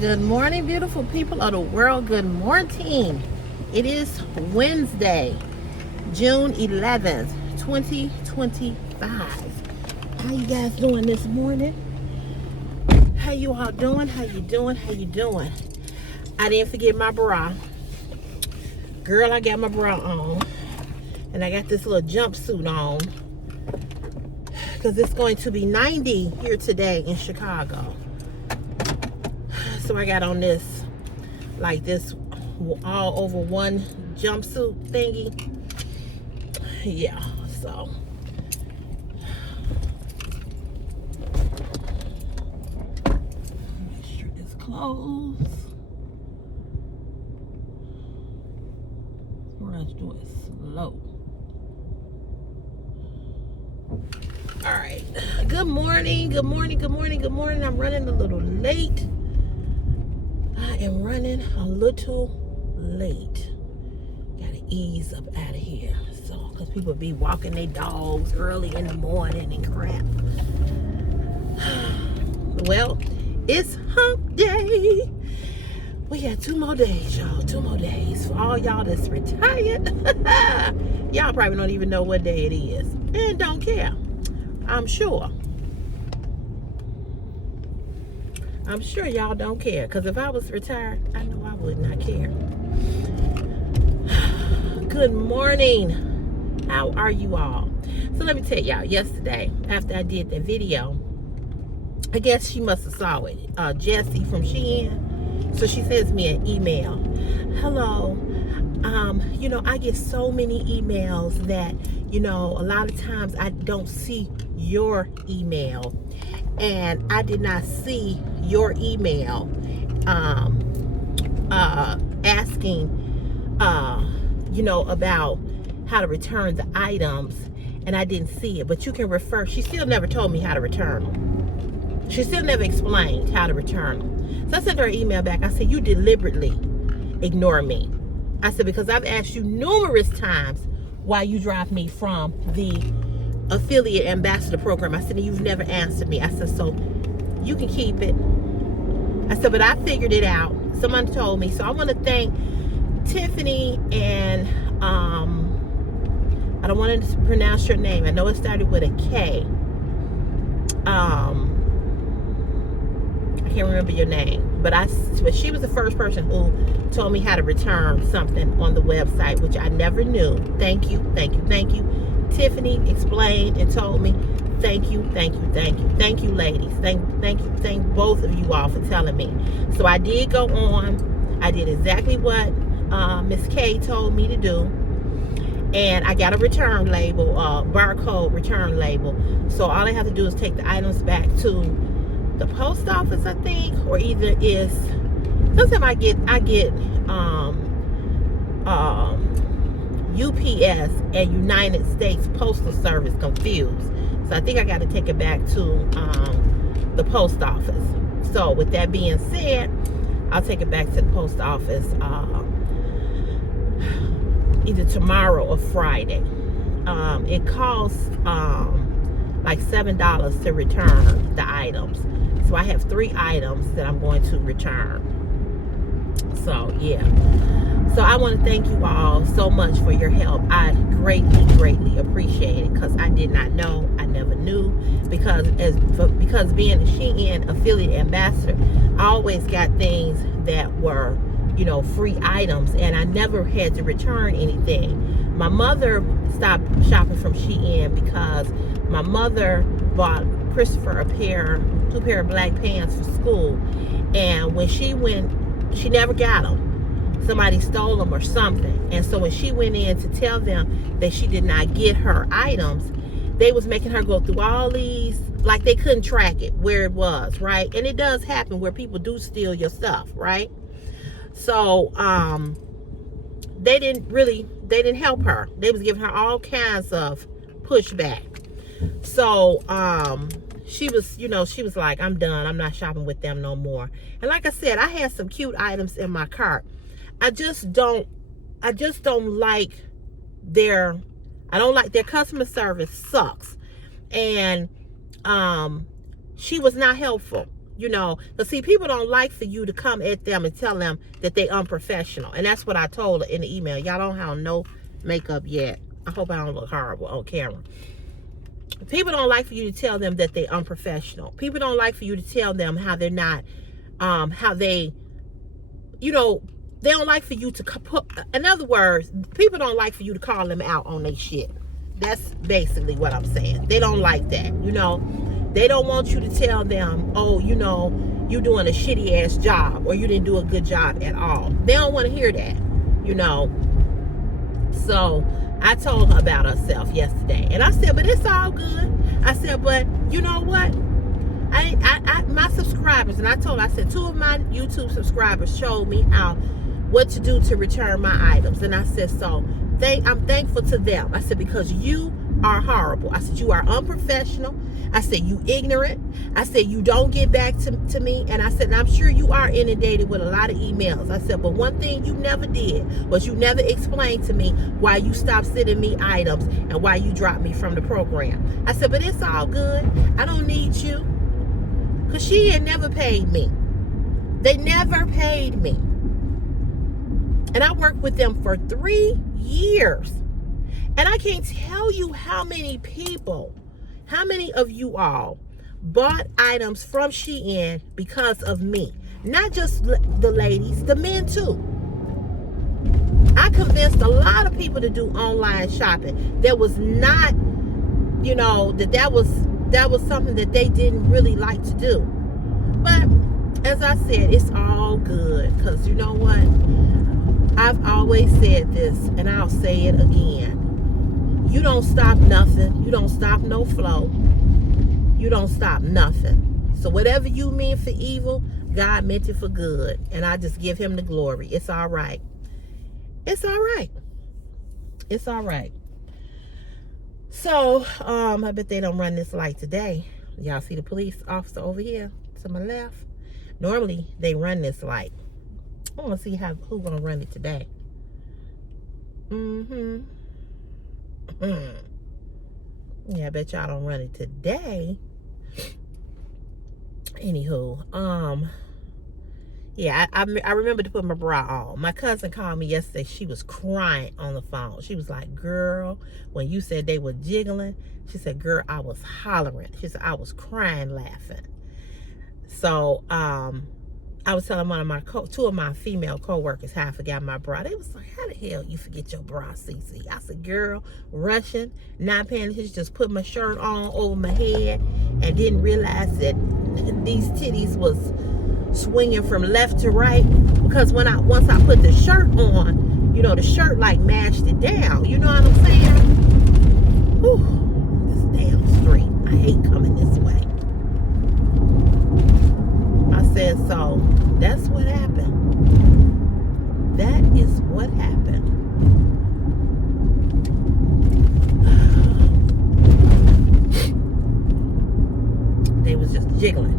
Good morning, beautiful people of the world. Good morning. It is Wednesday, June 11th, 2025. How you guys doing this morning? How you all doing? How you doing? How you doing? I didn't forget my bra. Girl, I got my bra on. And I got this little jumpsuit on. Because it's going to be 90 here today in Chicago. So I got on this, like this all over one jumpsuit thingy. Yeah, so. Make sure it's closed. Let's do it slow. All right. Good morning. Good morning. Good morning. Good morning. I'm running a little late. I am running a little late. Gotta ease up out of here. So, because people be walking their dogs early in the morning and crap. Well, it's hump day. We got 2 more days, y'all. 2 more days. For all y'all that's retired. Y'all probably don't even know what day it is. And don't care. I'm sure y'all don't care. Because if I was retired, I know I would not care. Good morning. How are you all? So let me tell y'all, yesterday, after I did that video, I guess she must have saw it. Jessie from Shein. So she sends me an email. Hello. I get so many emails that, a lot of times I don't see your email. And I did not see your email asking, about how to return the items. And I didn't see it. But you can refer. She still never told me how to return them. She still never explained how to return them. So I sent her an email back. I said, you deliberately ignore me. I said, because I've asked you numerous times why you drive me from the affiliate ambassador program. I said, you've never answered me. I said, so you can keep it. I said, but I figured it out. Someone told me. So I want to thank Tiffany and I don't want to pronounce your name. I know it started with a K. I can't remember your name, but she was the first person who told me how to return something on the website, which I never knew. Thank you. Tiffany explained and told me. Thank you, ladies. Thank both of you all for telling me. So I did go on. I did exactly what Miss K told me to do. And I got a return label, barcode return label. So all I have to do is take the items back to the post office, I think, or either is sometimes I get UPS and United States Postal Service confused. So I think I got to take it back to the post office. So with that being said, I'll take it back to the post office either tomorrow or Friday. It costs like $7 to return the items. So I have 3 items that I'm going to return. So yeah. So I want to thank you all so much for your help. I greatly appreciate it, because I did not know. I never knew, because being a Shein affiliate ambassador, I always got things that were, free items, and I never had to return anything. My mother stopped shopping from Shein because my mother bought Christopher 2 pair of black pants for school, and when she went, she never got them. Somebody stole them or something. And so when she went in to tell them that she did not get her items, they was making her go through all these, like they couldn't track it where it was, right? And it does happen where people do steal your stuff, right? So they didn't help her. They was giving her all kinds of pushback. So she was like, I'm done. I'm not shopping with them no more. And like I said, I had some cute items in my cart. I just don't like their customer service sucks. And she was not helpful. You know, but see, people don't like for you to come at them and tell them that they unprofessional. And that's what I told her in the email. Y'all don't have no makeup yet. I hope I don't look horrible on camera. People don't like for you to tell them that they unprofessional. People don't like for you to tell them how they're not, how they, you know, they don't like for you to put, in other words, people don't like for you to call them out on their shit. That's basically what I'm saying. They don't like that, you know. They don't want you to tell them, oh, you know, you're doing a shitty ass job or you didn't do a good job at all. They don't want to hear that, you know. So I told her about herself yesterday. And I said, but it's all good. I said, but you know what? My subscribers, and I told her, I said, 2 of my YouTube subscribers showed me what to do to return my items. And I said, so I'm thankful to them. I said, because you are horrible. I said, you are unprofessional. I said, you ignorant. I said, you don't get back to me. And I said, and I'm sure you are inundated with a lot of emails. I said, but one thing you never did was you never explained to me why you stopped sending me items and why you dropped me from the program. I said, but it's all good. I don't need you. Because she had never paid me. They never paid me. And I worked with them for 3 years. And I can't tell you how many people, how many of you all bought items from Shein because of me. Not just the ladies, the men too. I convinced a lot of people to do online shopping. That was not, you know, that was something that they didn't really like to do. But as I said, it's all good. Because you know what? I've always said this, and I'll say it again. You don't stop nothing. You don't stop no flow. You don't stop nothing. So whatever you mean for evil, God meant it for good. And I just give him the glory. It's all right. It's all right. It's all right. So, I bet they don't run this light today. Y'all see the police officer over here to my left? Normally, they run this light. I want to see who's going to run it today. Yeah, I bet y'all don't run it today. Anywho, yeah, I remember to put my bra on. My cousin called me yesterday. She was crying on the phone. She was like, girl, when you said they were jiggling, she said, girl, I was hollering. She said, I was crying laughing. So, I was telling one of my 2 of my female co-workers how I forgot my bra. They was like, how the hell you forget your bra, CC? I said, girl, rushing, not paying attention, just put my shirt on over my head and didn't realize that these titties was swinging from left to right. Because once I put the shirt on, you know, the shirt like mashed it down. You know what I'm saying? Whew, this damn street. I hate coming this way. I said, so that's what happened. That is what happened. They was just jiggling.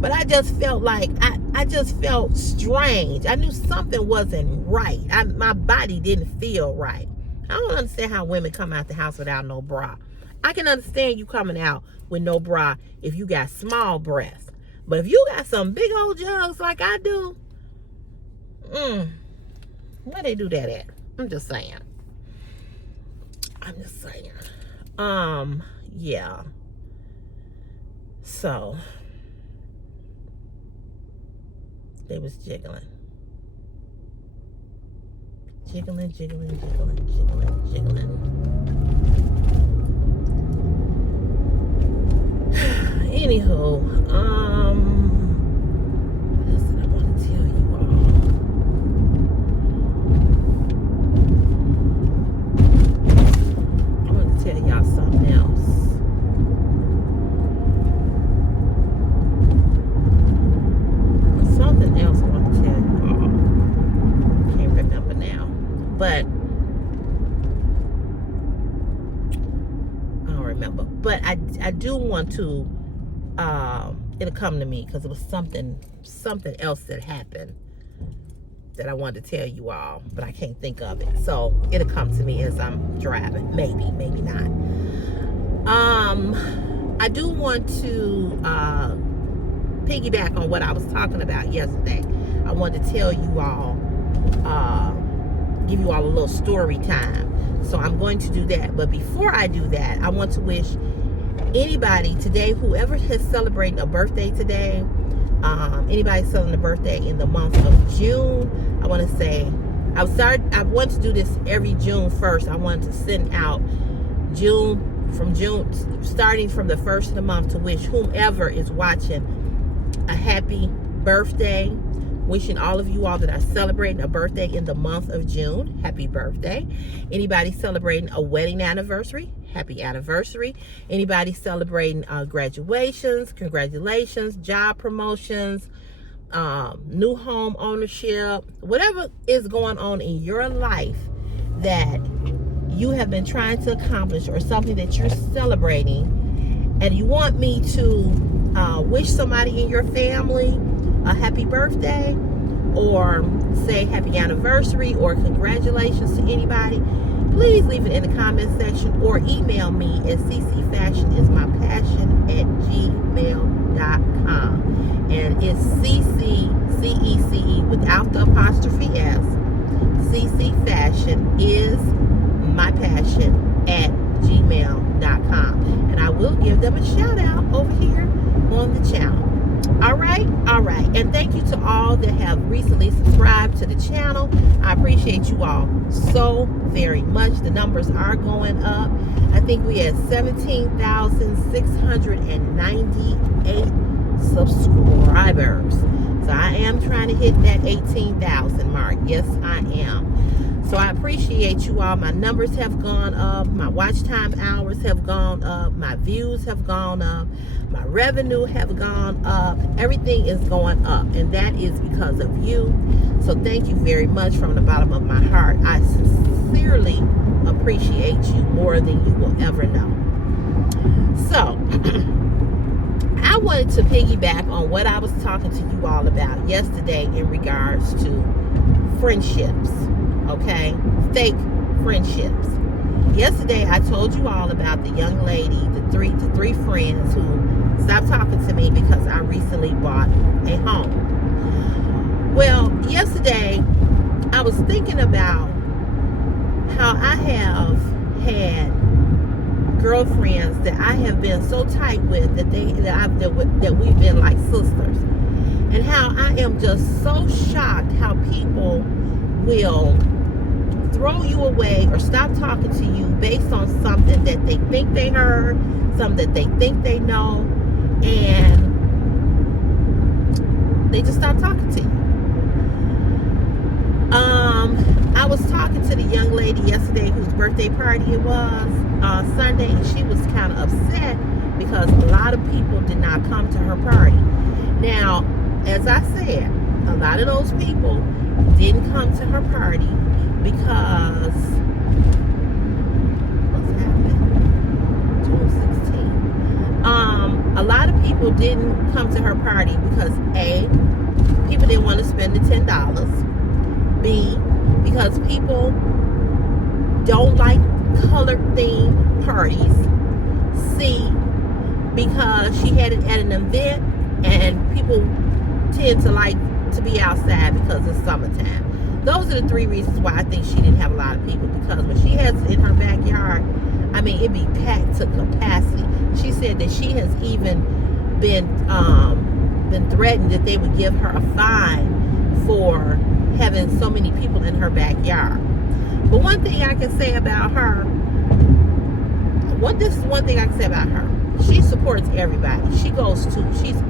But I just felt like, I just felt strange. I knew something wasn't right. My body didn't feel right. I don't understand how women come out the house without no bra. I can understand you coming out with no bra if you got small breasts. But if you got some big old jugs like I do, where they do that at? I'm just saying. Yeah. So, they was jiggling. Jiggling. Anywho, what else did I want to tell you all? I want to tell y'all something else. Something else I want to tell you all. Can't remember now. But I don't remember. But I do want to, it'll come to me because it was something else that happened that I wanted to tell you all, but I can't think of it. So it'll come to me as I'm driving. Maybe not. I do want to piggyback on what I was talking about yesterday. I wanted to tell you all, give you all a little story time. So I'm going to do that. But before I do that, I want to wish anybody today, whoever is celebrating a birthday today, anybody celebrating a birthday in the month of June, I want to say, I want to do this every June 1st. I wanted to send out starting from the 1st of the month, to wish whomever is watching a happy birthday. Wishing all of you all that are celebrating a birthday in the month of June, happy birthday. Anybody celebrating a wedding anniversary, happy anniversary. Anybody celebrating graduations, congratulations. Job promotions, new home ownership, whatever is going on in your life that you have been trying to accomplish, or something that you're celebrating, and you want me to wish somebody in your family a happy birthday, or say happy anniversary, or congratulations to anybody, please leave it in the comment section, or email me at ccfashionismypassion@gmail.com. And it's CCCECE without the apostrophe S. CC Fashion is my passion@gmail.com. And I will give them a shout out over here on the channel. All right. And thank you to all that have recently subscribed to the channel. I appreciate you all so very much. The numbers are going up. I think we had 17,698 subscribers. So I am trying to hit that 18,000 mark. Yes, I am. So I appreciate you all. My numbers have gone up. My watch time hours have gone up. My views have gone up. My revenue have gone up. Everything is going up. And that is because of you. So thank you very much from the bottom of my heart. I sincerely appreciate you more than you will ever know. So I wanted to piggyback on what I was talking to you all about yesterday in regards to friendships. Okay, fake friendships. Yesterday I told you all about the young lady, the three friends who stopped talking to me because I recently bought a home. Well, yesterday I was thinking about how I have had girlfriends that I have been so tight with that we've been like sisters, and how I am just so shocked how people will throw you away or stop talking to you based on something that they think they heard, something that they think they know, and they just stop talking to you. I was talking to the young lady yesterday whose birthday party it was Sunday, and she was kind of upset because a lot of people did not come to her party. Now, as I said, a lot of those people didn't come to her party because what's happening? June 16. A lot of people didn't come to her party because A, people didn't want to spend the $10. B, because people don't like colored themed parties. C, because she had it at an event and people tend to like to be outside because it's summertime. Those are the three reasons why I think she didn't have a lot of people, because when she has it in her backyard, I mean, it'd be packed to capacity. She said that she has even been threatened that they would give her a fine for having so many people in her backyard. But one thing I can say about her, she supports everybody. She's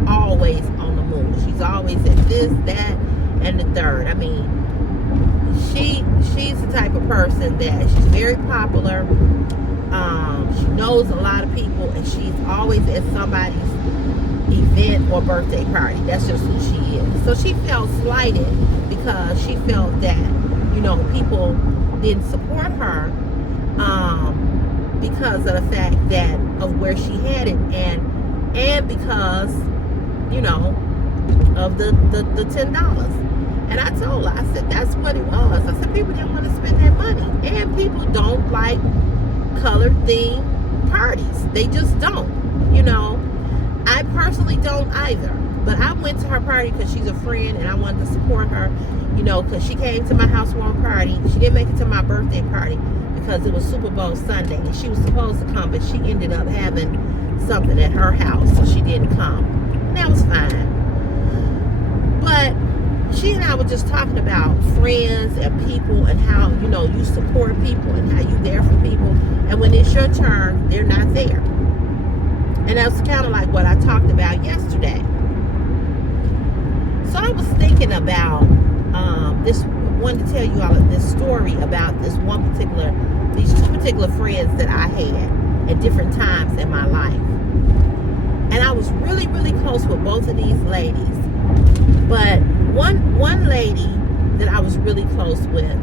always on the move. She's always at this, that, and the third. I mean, she's the type of person that she's very popular. She knows a lot of people, and she's always at somebody's event or birthday party. That's just who she is. So she felt slighted because she felt that, people didn't support her because of the fact that of where she had it, and because of the $10. And I told her, I said, that's what it was. I said, people didn't want to spend that money, and people don't like colored themed parties. They just don't, you know. I personally don't either. But I went to her party because she's a friend and I wanted to support her, you know, because she came to my housewarming party. She didn't make it to my birthday party because it was Super Bowl Sunday and she was supposed to come, but she ended up having something at her house, so she didn't come. And that was fine. But she and I were just talking about friends and people and how, you know, you support people and how you there for people. And when it's your turn, they're not there. And that's kind of like what I talked about yesterday. So I was thinking about wanted to tell you all of this story about these two particular friends that I had at different times in my life. And I was really, really close with both of these ladies. But one lady that I was really close with,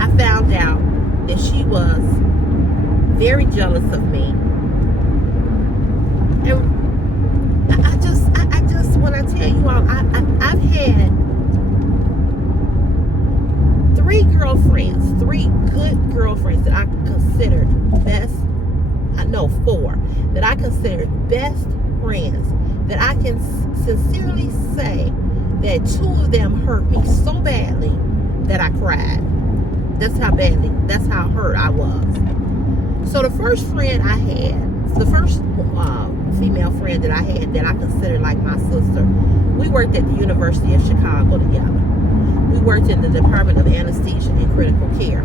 I found out that she was very jealous of me. And I just when I tell you all, I've had three good girlfriends that I considered four that I considered best friends, that I can sincerely say that two of them hurt me so badly that I cried. That's how hurt I was. So the first friend I had, the first female friend that I had that I considered like my sister, we worked at the University of Chicago together. We worked in the Department of Anesthesia and Critical Care.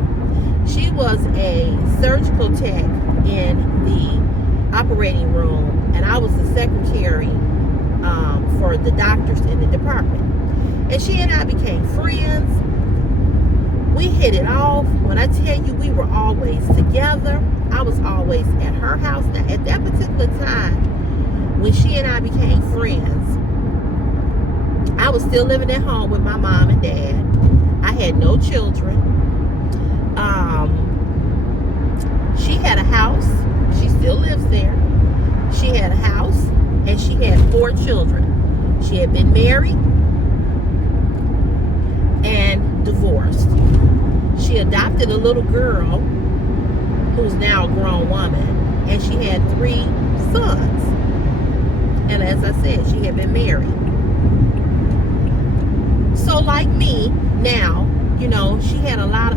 She was a surgical tech in the operating room, and I was the secretary for the doctors in the department. And she and I became friends. We hit it off. When I tell you we were always together, I was always at her house. Now, at that particular time, when she and I became friends, I was still living at home with my mom and dad. I had no children. She had a house. She still lives there. She had a house, and she had 4 children. She had been married and divorced. She adopted a little girl who's now a grown woman, and she had 3 sons. And as I said, she had been married. So like me now, you know, she had a lot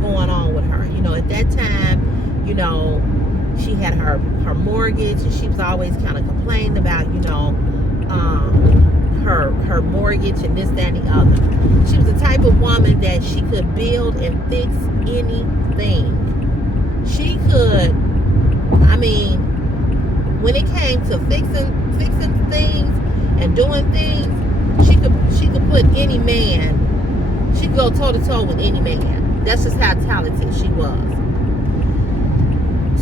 going on with her. You know, at that time, you know, she had her mortgage, and she was always kind of complaining about, you know, her mortgage and this, that, and the other. She was the type of woman that she could build and fix anything. She could, I mean, when it came to fixing things and doing things, she could put any man, she could go toe to toe with any man. That's just how talented she was.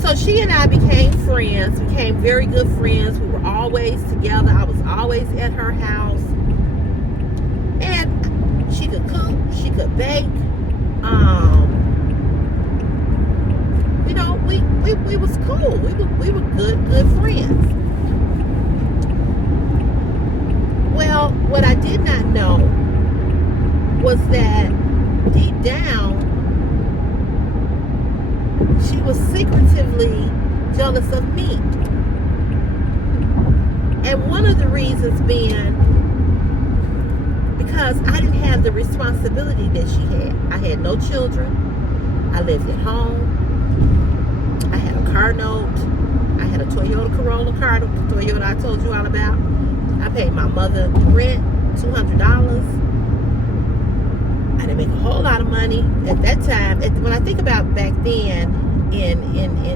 So she and I became friends, became very good friends. We were always together. I was always at her house. And she could cook, she could bake. You know, we was cool. We were good friends. Well, what I did not know was that deep down, she was secretively jealous of me. And one of the reasons being because I didn't have the responsibility that she had. I had no children. I lived at home. I had a car note. I had a Toyota Corolla car, the Toyota I told you all about. I paid my mother rent, $200. I didn't make a whole lot of money at that time. When I think about back then, in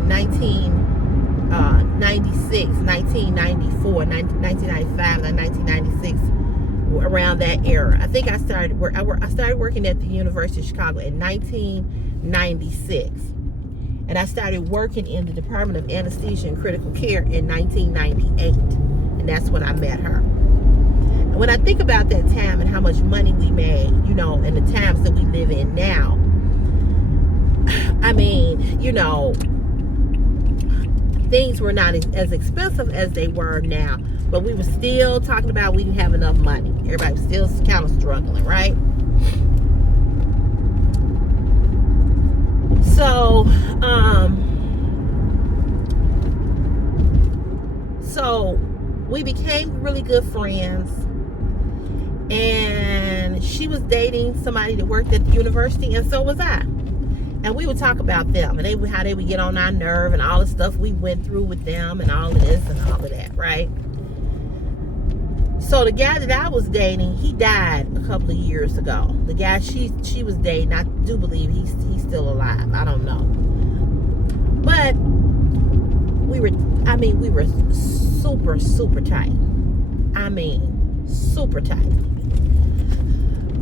1996, 1994, 1995, and 1996, around that era. I think I started working at the University of Chicago in 1996. And I started working in the Department of Anesthesia and Critical Care in 1998. And that's when I met her. And when I think about that time and how much money we made, you know, and the times that we live in now, I mean, you know, things were not as expensive as they were now. But we were still talking about we didn't have enough money. Everybody was still kind of struggling, right? So, so we became really good friends, and she was dating somebody that worked at the university, and so was I. And we would talk about them and how they would get on our nerve and all the stuff we went through with them and all of this and all of that, right? So the guy that I was dating, he died a couple of years ago. The guy she was dating, I do believe he's still alive. I don't know. But we were super, super tight. I mean, super tight.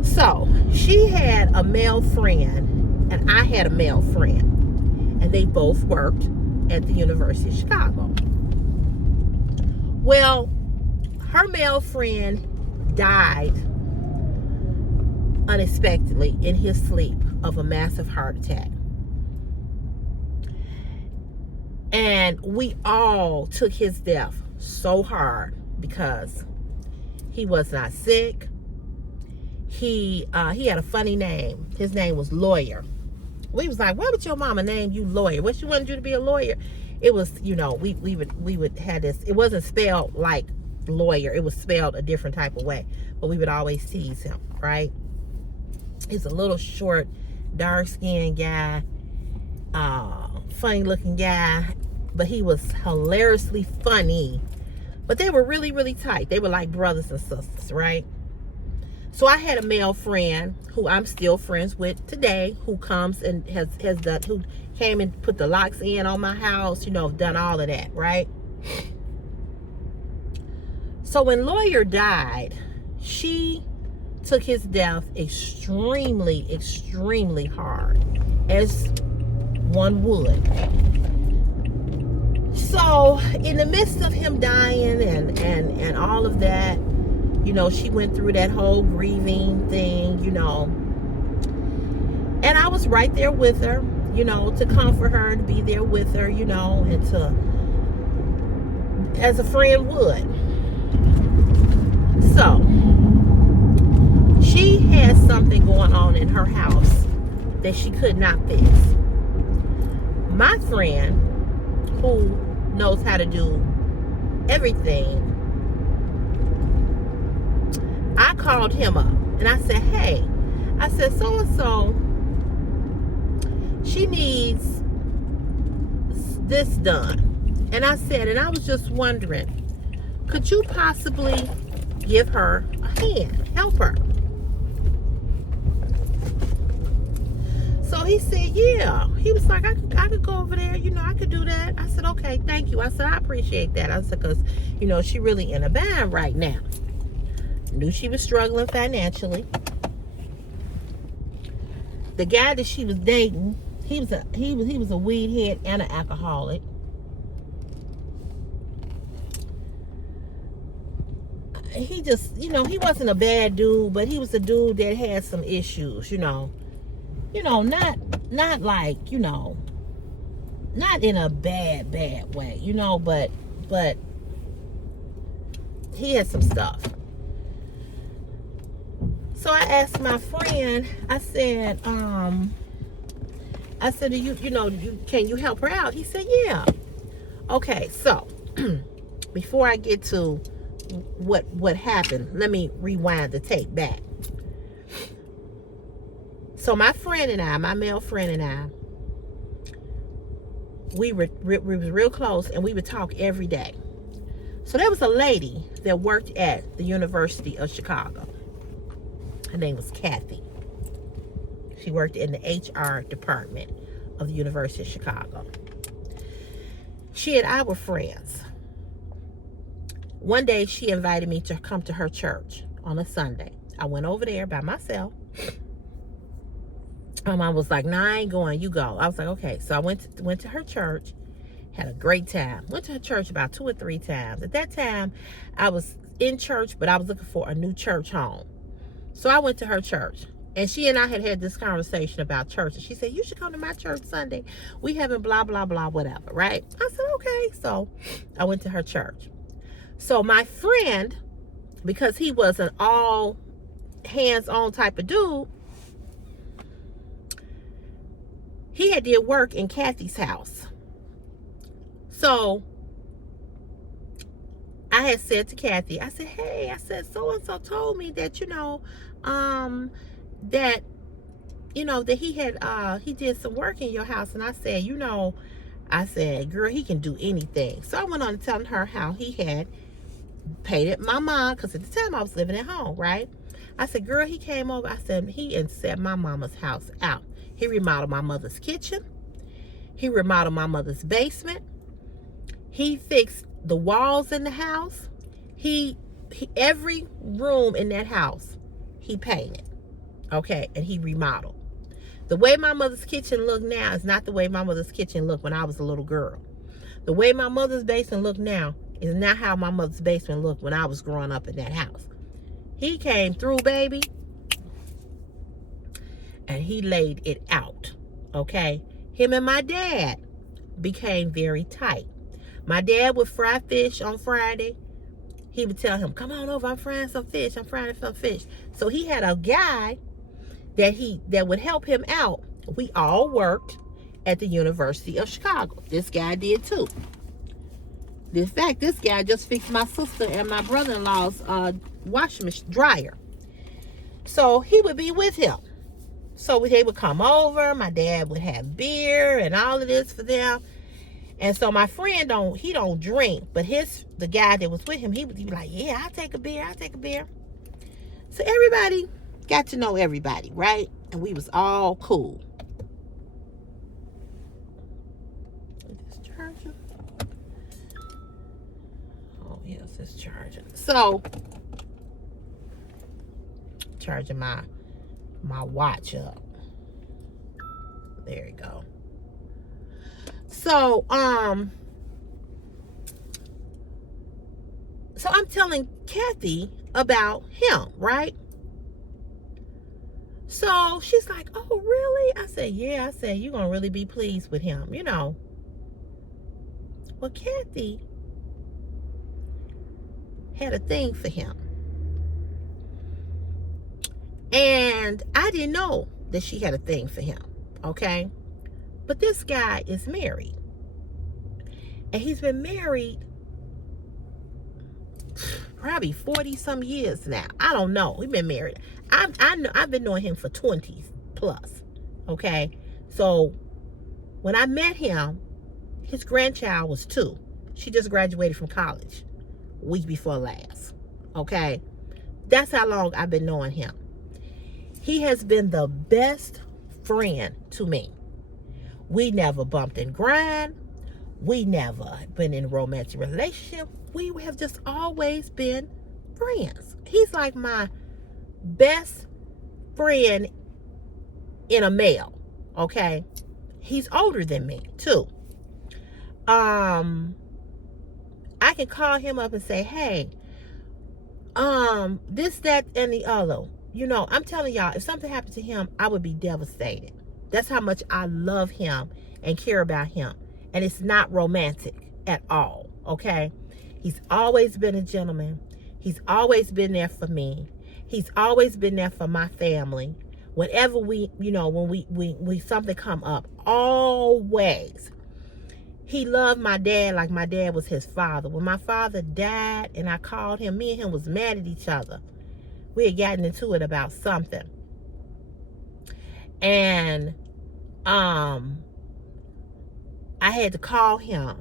So she had a male friend and I had a male friend, and they both worked at the University of Chicago. Well, her male friend died unexpectedly in his sleep of a massive heart attack. And we all took his death so hard because he was not sick. He had a funny name. His name was Lawyer. We was like, why would your mama name you Lawyer? What, she wanted you to be a lawyer? It was, we would have this. It wasn't spelled like lawyer. It was spelled a different type of way. But we would always tease him, right? He's a little short, dark-skinned guy, funny-looking guy, but he was hilariously funny. But they were really, really tight. They were like brothers and sisters, right? So I had a male friend who I'm still friends with today, who comes and has done, who came and put the locks in on my house, done all of that, right? So when Lawyer died, she took his death extremely, extremely hard, as one would. So in the midst of him dying and all of that, she went through that whole grieving thing, and I was right there with her, to comfort her, to be there with her, and to, as a friend would. So she had something going on in her house that she could not fix. My friend, who knows how to do everything, I called him up and I said, hey, I said, so-and-so, she needs this done. And I said, and I was just wondering, could you possibly give her a hand, help her? So he said, yeah. He was like, I could go over there, I could do that. I said, okay, thank you. I said, I appreciate that. I said, because, she really in a bind right now. Knew she was struggling financially. The guy that she was dating, he was a weed head and an alcoholic. He just, he wasn't a bad dude, but he was a dude that had some issues, not like, not in a bad way, but he had some stuff. So I asked my friend, I said, can you help her out? He said, yeah. Okay, so before I get to what happened, let me rewind the tape back. So my friend and I, my male friend and I, we were real close, and we would talk every day. So there was a lady that worked at the University of Chicago. Her name was Kathy. She worked in the HR department of the University of Chicago. She and I were friends. One day she invited me to come to her church on a Sunday. I went over there by myself. My mom was like, nah, I ain't going, you go. I was like, okay. So I went to her church, had a great time. Went to her church about 2 or 3 times. At that time, I was in church, but I was looking for a new church home. So I went to her church, and she and I had this conversation about church. And she said, you should come to my church Sunday. We having blah, blah, blah, whatever, right? I said, okay. So I went to her church. So my friend, because he was an all hands-on type of dude, he had did work in Kathy's house. So I had said to Kathy, I said, hey, I said, so-and-so told me that, that, that he did some work in your house. And I said, I said, girl, he can do anything. So I went on to telling her how he had paid my mom, because at the time I was living at home, right? I said, girl, he came over. I said, he set my mama's house out. He remodeled my mother's kitchen. He remodeled my mother's basement. He fixed the walls in the house. He every room in that house, he painted. Okay, and he remodeled. The way my mother's kitchen look now is not the way my mother's kitchen looked when I was a little girl. The way my mother's basement look now is not how my mother's basement looked when I was growing up in that house. He came through, baby, and he laid it out. Okay, him and my dad became very tight. My dad would fry fish on Friday. He would tell him, come on over, I'm frying some fish. So he had a guy that would help him out. We all worked at the University of Chicago. This guy did too. In fact, this guy just fixed my sister and my brother-in-law's washing machine dryer. So he would be with him. So they would come over. My dad would have beer and all of this for them. And so my friend don't drink, but the guy that was with him, he would be like, yeah, I'll take a beer. So everybody got to know everybody, right? And we was all cool. Is this charging? Oh, yes, it's charging. So, charging my watch up. There you go. So I'm telling Kathy about him, right? So she's like, oh, really? I said, yeah. I said, you're going to really be pleased with him, Well, Kathy had a thing for him. And I didn't know that she had a thing for him, okay? But this guy is married. And he's been married probably 40-some years now. I don't know. We've been married. I've been knowing him for 20 plus, okay? So when I met him, his grandchild was 2. She just graduated from college week before last, okay? That's how long I've been knowing him. He has been the best friend to me. We never bumped and grind. We never been in a romantic relationship. We have just always been friends. He's like my best friend in a male, okay? He's older than me, too. I can call him up and say, hey, this, that, and the other. I'm telling y'all, if something happened to him, I would be devastated. That's how much I love him and care about him. And it's not romantic at all, okay? He's always been a gentleman. He's always been there for me. He's always been there for my family. Whenever when we something come up, always. He loved my dad like my dad was his father. When my father died and I called him, me and him was mad at each other. We had gotten into it about something. And I had to call him.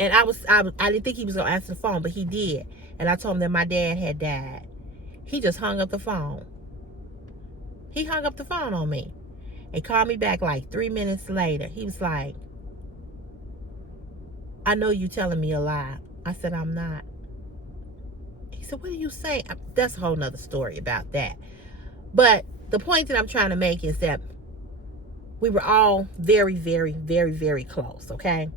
And I didn't think he was going to answer the phone, but he did. And I told him that my dad had died. He just hung up the phone. He hung up the phone on me. And called me back like 3 minutes later. He was like, I know you telling me a lie. I said, I'm not. He said, what are you saying? That's a whole nother story about that. But the point that I'm trying to make is that we were all very, very, very, very close, okay?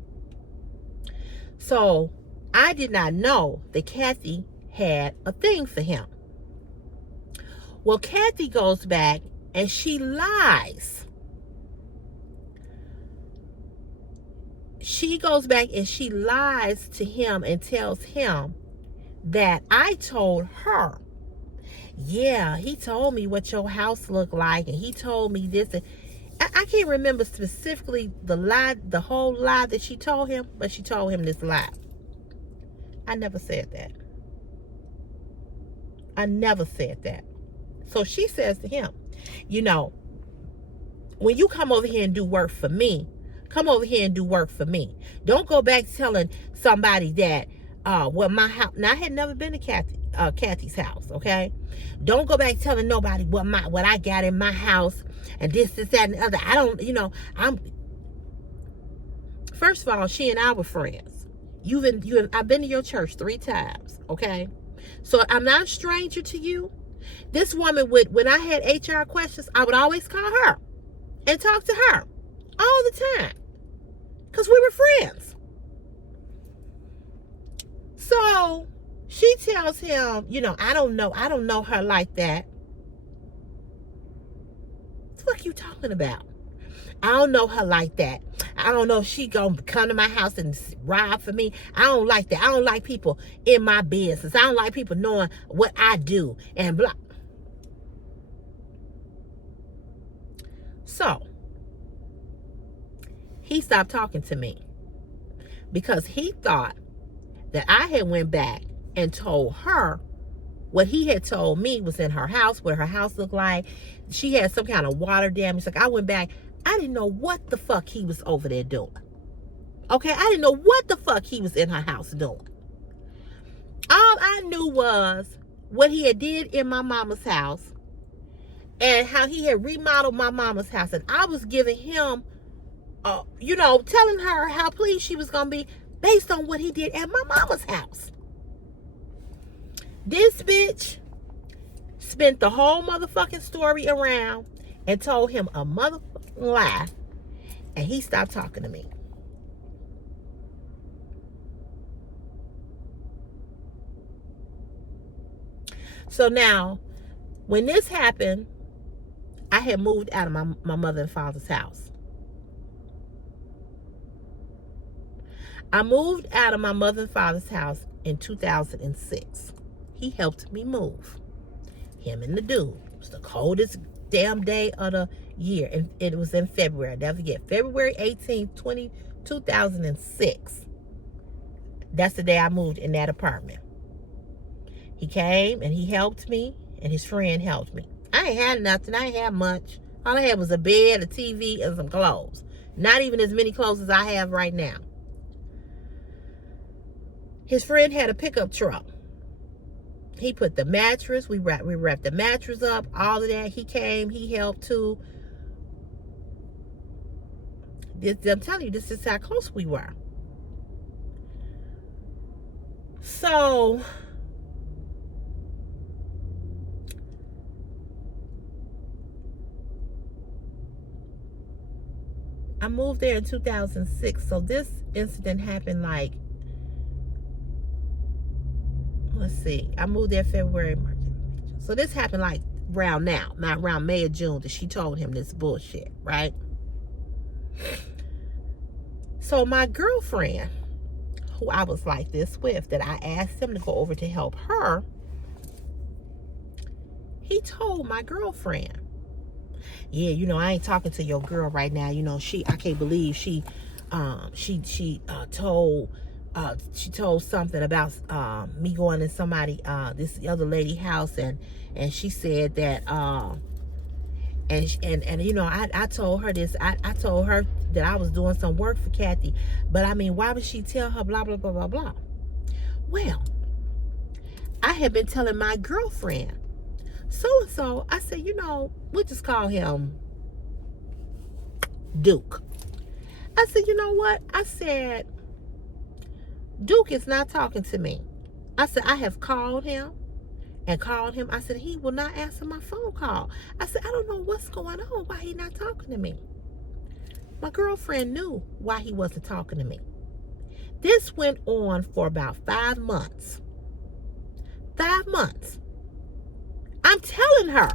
So I did not know that Kathy had a thing for him. Well, Kathy goes back and she lies. She goes back and she lies to him and tells him that I told her, yeah, he told me what your house looked like, and he told me this. I can't remember specifically the lie, the whole lie that she told him, but she told him this lie. I never said that. I never said that. So she says to him, you know, when you come over here and do work for me, come over here and do work for me. Don't go back telling somebody that, well, my house. Now, I had never been to Kathy's house, okay? Don't go back telling nobody what I got in my house and this, that, and the other. I don't, you know, first of all, she and I were friends. I've been to your church 3 times, okay? So I'm not a stranger to you. This woman would, when I had HR questions, I would always call her and talk to her all the time because we were friends. So she tells him, you know, I don't know her like that. What the fuck you talking about? I don't know her like that. I don't know if she gonna come to my house and rob for me. I don't like that. I don't like people in my business. I don't like people knowing what I do and blah. So he stopped talking to me because he thought that I had went back and told her what he had told me was in her house, what her house looked like. She had some kind of water damage. Like, I went back. I didn't know what the fuck he was over there doing. Okay, I didn't know what the fuck he was in her house doing. All I knew was what he had did in my mama's house and how he had remodeled my mama's house. And I was giving him, you know, telling her how pleased she was going to be based on what he did at my mama's house. This bitch spent the whole motherfucking story around and told him a motherfucking lie, and he stopped talking to me. So now, when this happened, I had moved out of my mother and father's house. I moved out of my mother and father's house in 2006. He helped me move. Him and the dude. It was the coldest damn day of the year. And it was in February. I'll never forget. February 18th, 2006. That's the day I moved in that apartment. He came and he helped me, and his friend helped me. I ain't had nothing. I ain't had much. All I had was a bed, a TV, and some clothes. Not even as many clothes as I have right now. His friend had a pickup truck. He put the mattress, we wrapped the mattress up, all of that. He came, he helped too. I'm telling you, this is how close we were. So, I moved there in 2006. So this incident happened like, let's see, I moved there February, March. So this happened like around now, not around May or June, that she told him this bullshit, right? So my girlfriend, who I was like this with, that I asked him to go over to help her, he told my girlfriend, yeah, you know, I ain't talking to your girl right now. You know, I can't believe she told something about me going in this other lady house, and she said that and you know, I told her this. I told her that I was doing some work for Kathy, but I mean, why would she tell her blah blah blah blah blah? Well, I had been telling my girlfriend so and so. I said, you know, we'll just call him Duke. I said, you know what? I said, Duke is not talking to me. I said, I have called him and called him. I said, he will not answer my phone call. I said, I don't know what's going on, why he not talking to me. My girlfriend knew why he wasn't talking to me. This went on for about 5 months. 5 months. I'm telling her.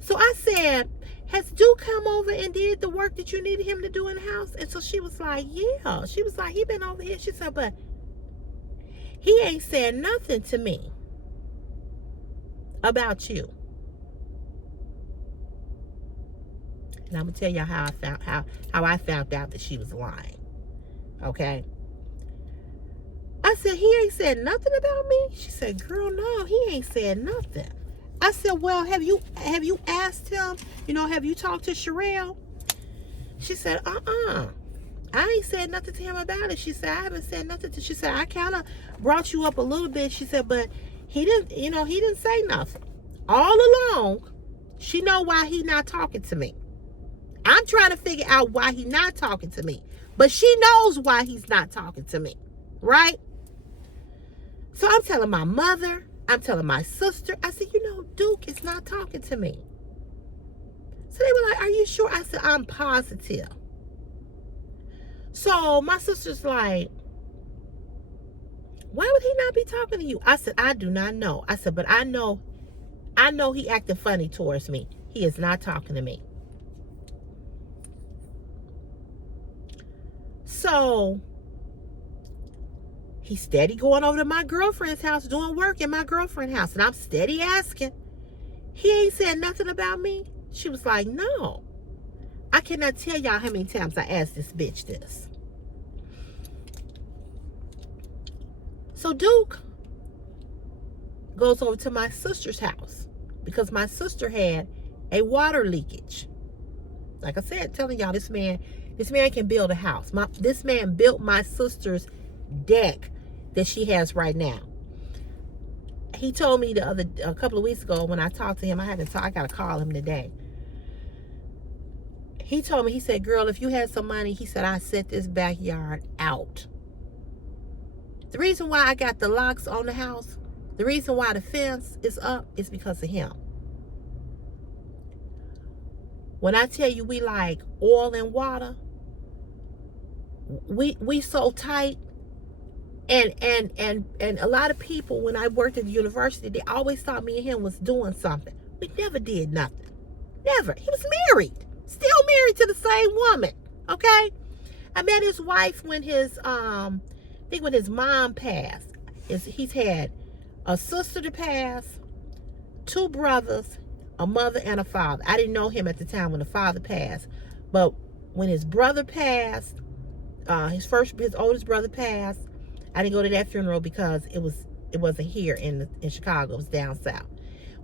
So I said, has Duke come over and did the work that you needed him to do in the house? And so she was like, yeah. She was like, he been over here. She said, but he ain't said nothing to me about you. And I'm gonna tell y'all how I found out that she was lying. Okay. I said, he ain't said nothing about me. She said, girl, no, he ain't said nothing. I said, well, have you asked him? You know, have you talked to Sherelle? She said, I ain't said nothing to him about it. She said, I haven't said nothing to. She said, I kind of brought you up a little bit. She said, but he didn't, you know, he didn't say nothing. All along, she know why he not talking to me. I'm trying to figure out why he not talking to me. But she knows why he's not talking to me. Right? So I'm telling my mother, I'm telling my sister, I said, you know, Duke is not talking to me. So they were like, are you sure? I said, I'm positive. So my sister's like, why would he not be talking to you? I said, I do not know. I said, but I know he acting funny towards me. He is not talking to me. So he's steady going over to my girlfriend's house, doing work in my girlfriend's house. And I'm steady asking. He ain't said nothing about me. She was like, no. I cannot tell y'all how many times I asked this bitch this. So Duke goes over to my sister's house because my sister had a water leakage. Like I said, telling y'all, this man can build a house. This man built my sister's deck that she has right now. He told me a couple of weeks ago when I talked to him, I got to call him today. He told me, he said, girl, if you had some money, he said, I set this backyard out. The reason why I got the locks on the house, the reason why the fence is up is because of him. When I tell you we like oil and water, we so tight. And a lot of people, when I worked at the university, they always thought me and him was doing something. We never did nothing. Never. He was married. Still married to the same woman. Okay? I met his wife when his when his mom passed. He's had a sister to pass, 2 brothers, a mother and a father. I didn't know him at the time when the father passed. But when his brother passed, his oldest brother passed, I didn't go to that funeral because it wasn't here in Chicago. It was down south.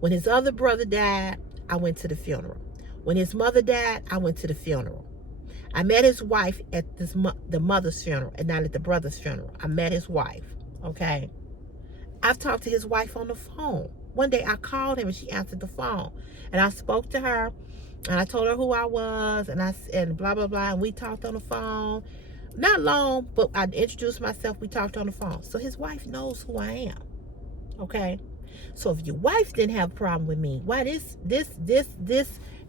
When his other brother died, I went to the funeral. When his mother died, I went to the funeral. I met his wife at the mother's funeral and not at the brother's funeral. I met his wife, okay? I've talked to his wife on the phone. One day I called him and she answered the phone. And I spoke to her and I told her who I was and blah, blah, blah. And we talked on the phone. Not long, but I introduced myself. We talked on the phone. So his wife knows who I am, okay? So if your wife didn't have a problem with me, why this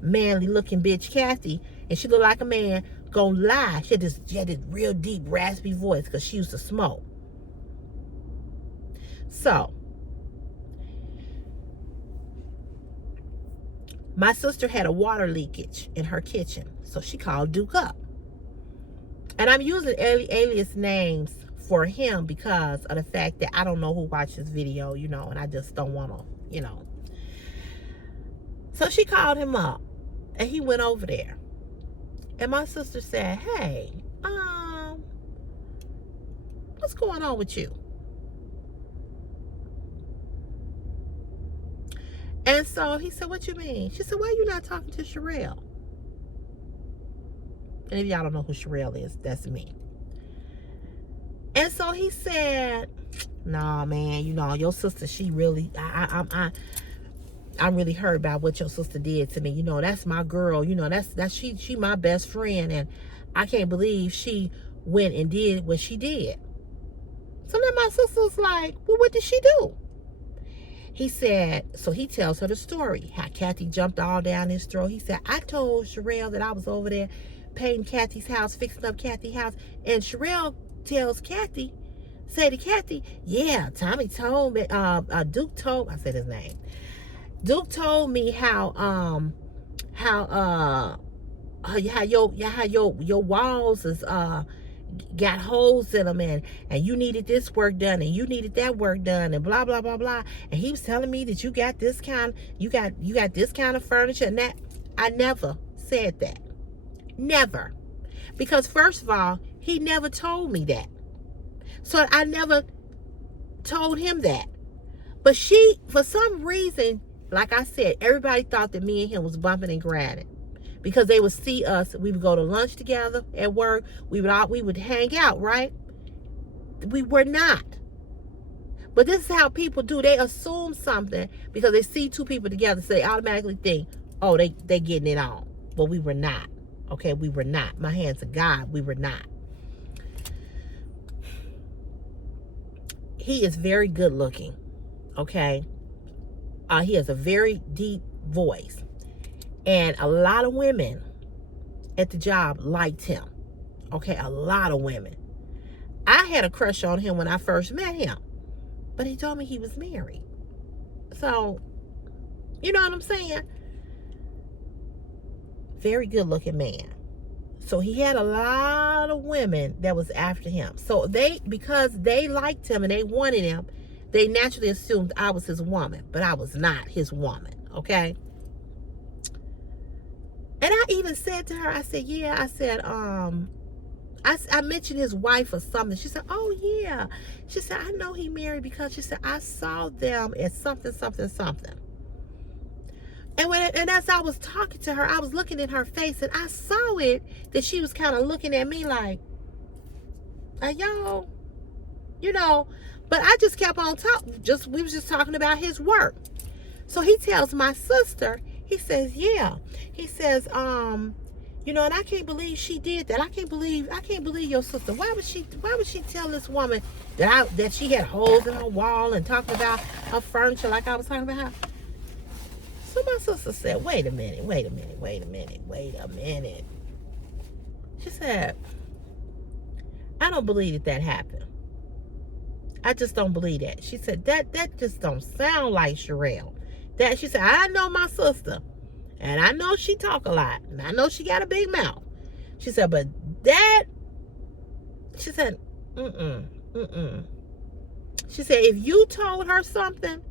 manly looking bitch Kathy, and she looked like a man, gonna lie? She had this real deep raspy voice because she used to smoke. So my sister had a water leakage in her kitchen, so she called Duke up. And I'm using alias names for him because of the fact that I don't know who watched this video, you know, and I just don't want to, you know. So she called him up and he went over there. And my sister said, hey, what's going on with you? And so he said, what you mean? She said, why are you not talking to Sherelle? And if y'all don't know who Sherelle is, that's me. And so he said, nah, man, you know, your sister, she really, I'm really hurt about what your sister did to me. You know, that's my girl. You know, she my best friend. And I can't believe she went and did what she did. So then my sister's like, well, what did she do? He said, so he tells her the story, how Kathy jumped all down his throat. He said, I told Sherelle that I was over there painting Kathy's house, fixing up Kathy's house. And Sherelle tells Kathy, say to Kathy, yeah, Tommy told me, Duke told, I said his name. Duke told me how your walls is got holes in them, and you needed this work done and you needed that work done and blah blah blah blah. And he was telling me that you got this kind of furniture and that. I never said that. Never. Because first of all, he never told me that. So I never told him that. But she, for some reason, like I said, everybody thought that me and him was bumping and grinding. Because they would see us, we would go to lunch together at work, we would hang out, right? We were not. But this is how people do. They assume something because they see two people together, so they automatically think, oh, they getting it on. But we were not. Okay, we were not. My hands to God, we were not. He is very good looking. Okay. He has a very deep voice. And a lot of women at the job liked him. Okay, a lot of women. I had a crush on him when I first met him. But he told me he was married. So, you know what I'm saying? Very good looking man. So he had a lot of women that was after him. So because they liked him and they wanted him, they naturally assumed I was his woman. But I was not his woman. Okay? And I even said to her, I said, yeah, I said, I mentioned his wife or something. She said, oh, yeah. She said, I know he married because she said, I saw them at something, something, something. And as I was talking to her, I was looking in her face and I saw it that she was kind of looking at me like, y'all, you know, but I just kept on talking. We was just talking about his work. So he tells my sister, he says, yeah. He says, you know, and I can't believe she did that. I can't believe your sister. Why would she tell this woman that she had holes in her wall and talking about her furniture like I was talking about her? So my sister said, wait a minute. She said, I don't believe that happened. I just don't believe that. She said, that just don't sound like Sherelle. She said, I know my sister. And I know she talk a lot. And I know she got a big mouth. She said, but she said, She said, if you told her something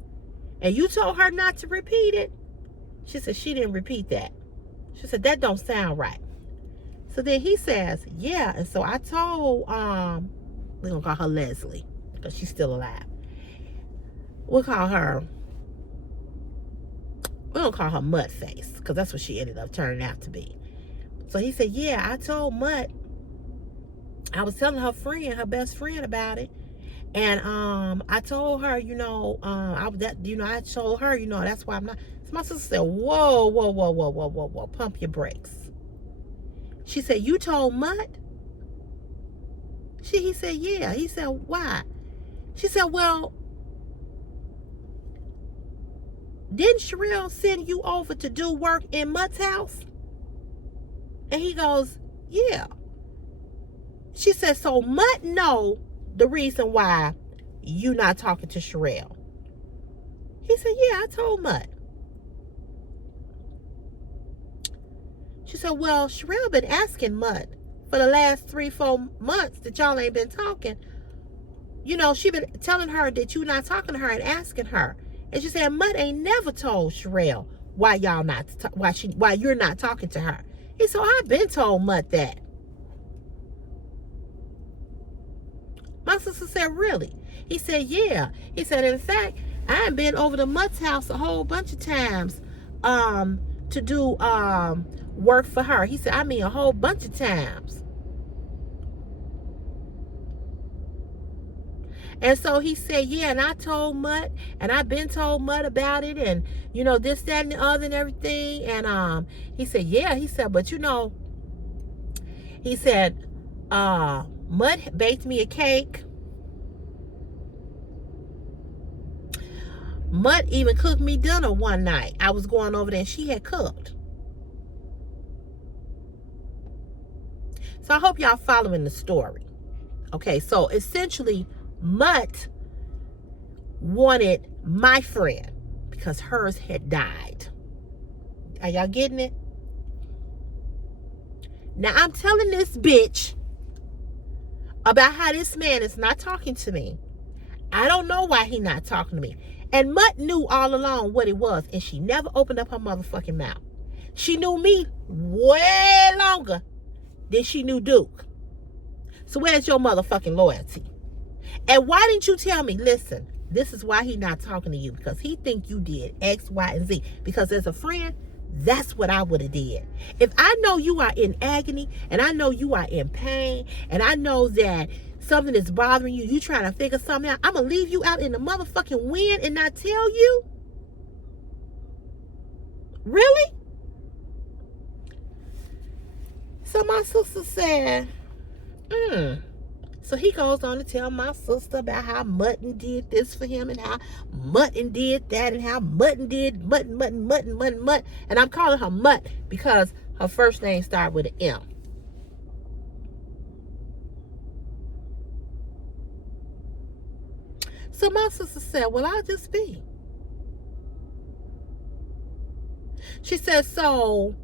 and you told her not to repeat it, she said, she didn't repeat that. She said, that don't sound right. So then he says, yeah. And so I told, we're going to call her Leslie because she's still alive. We don't call her Mud Face because that's what she ended up turning out to be. So he said, yeah, I told Mud. I was telling her best friend about it. And I told her, I told her, that's why I'm not. So my sister said, whoa, pump your brakes. She said, you told Mud? He said, yeah. He said, why? She said, well, didn't Sherelle send you over to do work in Mutt's house? And he goes, yeah. She said, so Mutt know the reason why you not talking to Sherelle. He said, yeah, I told Mutt. She said, well, Sherelle been asking Mutt for the last 3-4 months that y'all ain't been talking. She been telling her that you not talking to her and asking her. And she said, Mutt ain't never told Sherelle why you're not talking to her. He said, I've been told Mutt that. My sister said, really? He said, yeah. He said, in fact, I've been over to Mutt's house a whole bunch of times to do work for her. He said, I mean, a whole bunch of times. And so he said, yeah, and I told Mutt, and I've been told Mutt about it, and, this, that, and the other and everything. And he said, yeah. He said, but, he said, Mutt baked me a cake. Mutt even cooked me dinner one night. I was going over there, and she had cooked. So I hope y'all following the story. Okay, so essentially, Mutt wanted my friend because hers had died. Are y'all getting it? Now I'm telling this bitch about how this man is not talking to me. I don't know why he not talking to me. And Mutt knew all along what it was, and she never opened up her motherfucking mouth. She knew me way longer than she knew Duke. So where's your motherfucking loyalty? And why didn't you tell me, listen, this is why he not talking to you, because he think you did X, Y, and Z. Because as a friend, that's what I would have did. If I know you are in agony, and I know you are in pain, and I know that something is bothering you, you trying to figure something out, I'm going to leave you out in the motherfucking wind and not tell you? Really? So my sister said, So he goes on to tell my sister about how Mutton did this for him and how Mutton did that and how Mutton did Mutton. And I'm calling her Mutt because her first name started with an M. So my sister said, well, I'll just be. She said, so,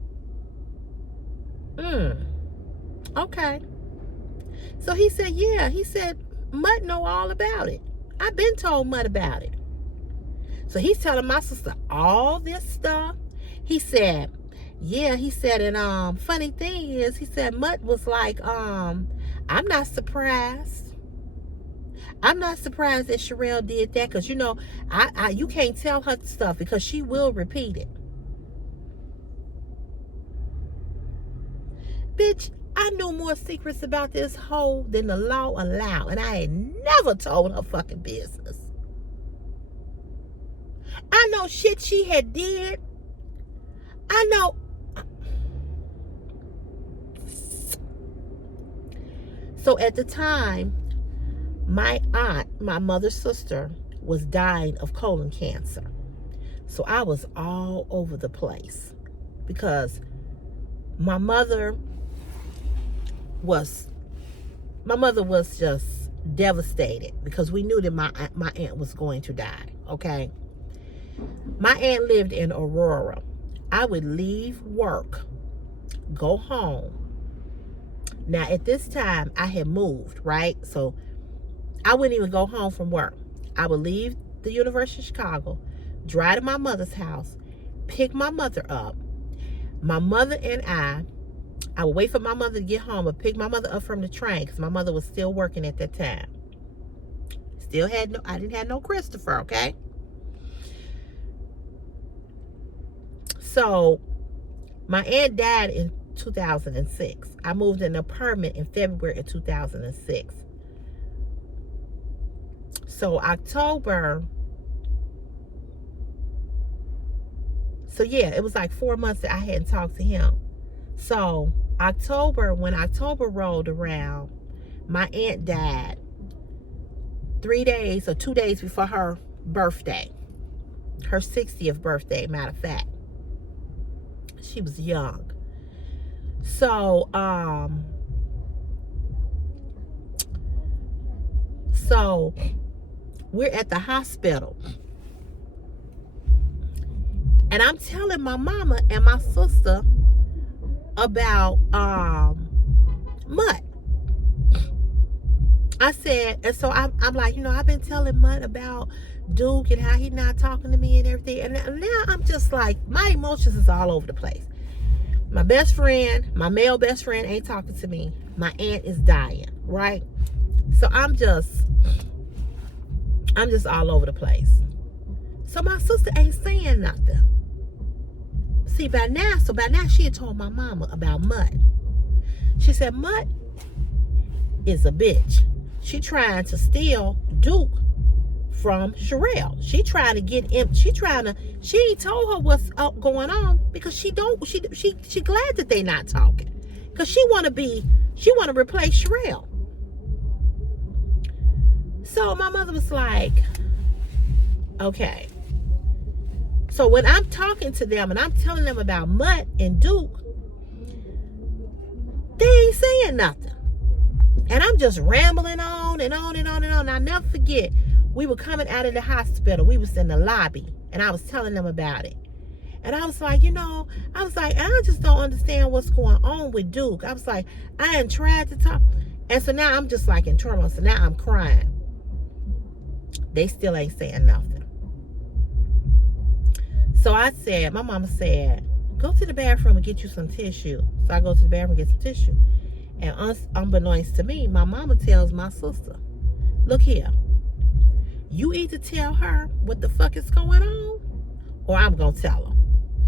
okay. So he said, yeah. He said, Mutt know all about it. I've been told Mutt about it. So he's telling my sister all this stuff. He said, yeah, he said, and funny thing is, he said, Mutt was like, I'm not surprised. I'm not surprised that Sherelle did that, because, you know, you can't tell her stuff because she will repeat it. Bitch, I knew more secrets about this hoe than the law allowed, and I ain't never told her fucking business. I know shit she had did. I know. So at the time, my aunt, my mother's sister, was dying of colon cancer. So I was all over the place because my mother was just devastated because we knew that my aunt was going to die. Okay, my aunt lived in Aurora. I would leave work, go home. Now at this time I had moved, right? So I wouldn't even go home from work. I would leave the University of Chicago, drive to my mother's house, pick my mother up. My mother and I would wait for my mother to get home and pick my mother up from the train because my mother was still working at that time. I didn't have no Christopher, okay? So my aunt died in 2006. I moved in an apartment in February of 2006. So October, so yeah, it was like 4 months that I hadn't talked to him. So when October rolled around, my aunt died 3 days or 2 days before her birthday, her 60th birthday, matter of fact. She was young. So we're at the hospital, and I'm telling my mama and my sister about Mutt. I said, and so I'm like, you know, I've been telling Mutt about Duke and how he not talking to me and everything, and now I'm just like, my emotions is all over the place. My best friend, my male best friend, ain't talking to me. My aunt is dying, right? So I'm just all over the place. So my sister ain't saying nothing. See, by now she had told my mama about Mutt. She said, Mutt is a bitch. She trying to steal Duke from Sherelle. She trying to get him. She ain't told her what's going on because she glad that they not talking. Because she want to replace Sherelle. So my mother was like, okay. So when I'm talking to them and I'm telling them about Mutt and Duke, they ain't saying nothing. And I'm just rambling on and on and on and on. I'll never forget, we were coming out of the hospital. We was in the lobby and I was telling them about it. And I was like, I just don't understand what's going on with Duke. I was like, I ain't tried to talk. And so now I'm just like in turmoil. So now I'm crying. They still ain't saying nothing. So I said, my mama said, go to the bathroom and get you some tissue. So I go to the bathroom and get some tissue. And unbeknownst to me, my mama tells my sister, look here, you either tell her what the fuck is going on, or I'm going to tell her.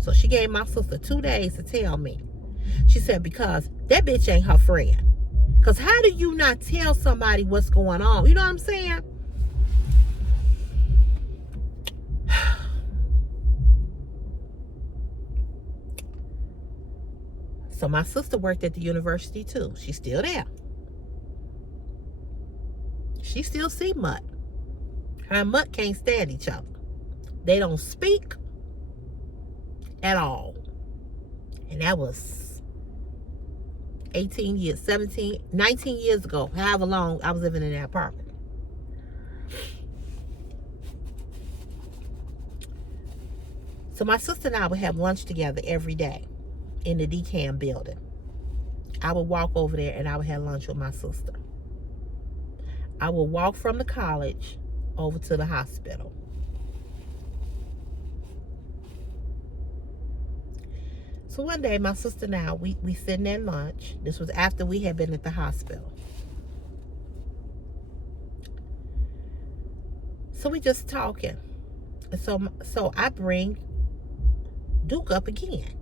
So she gave my sister 2 days to tell me. She said, because that bitch ain't her friend. Because how do you not tell somebody what's going on? You know what I'm saying? So my sister worked at the university too. She's still there. She still see Mutt. Her and Mutt can't stand each other. They don't speak at all. And that was 18 years, 17, 19 years ago, however long I was living in that apartment. So my sister and I would have lunch together every day in the DCAM building. I would walk over there and I would have lunch with my sister. I would walk from the college over to the hospital. So one day, my sister and I, we sitting at lunch. This was after we had been at the hospital. So we just talking. And so I bring Duke up again.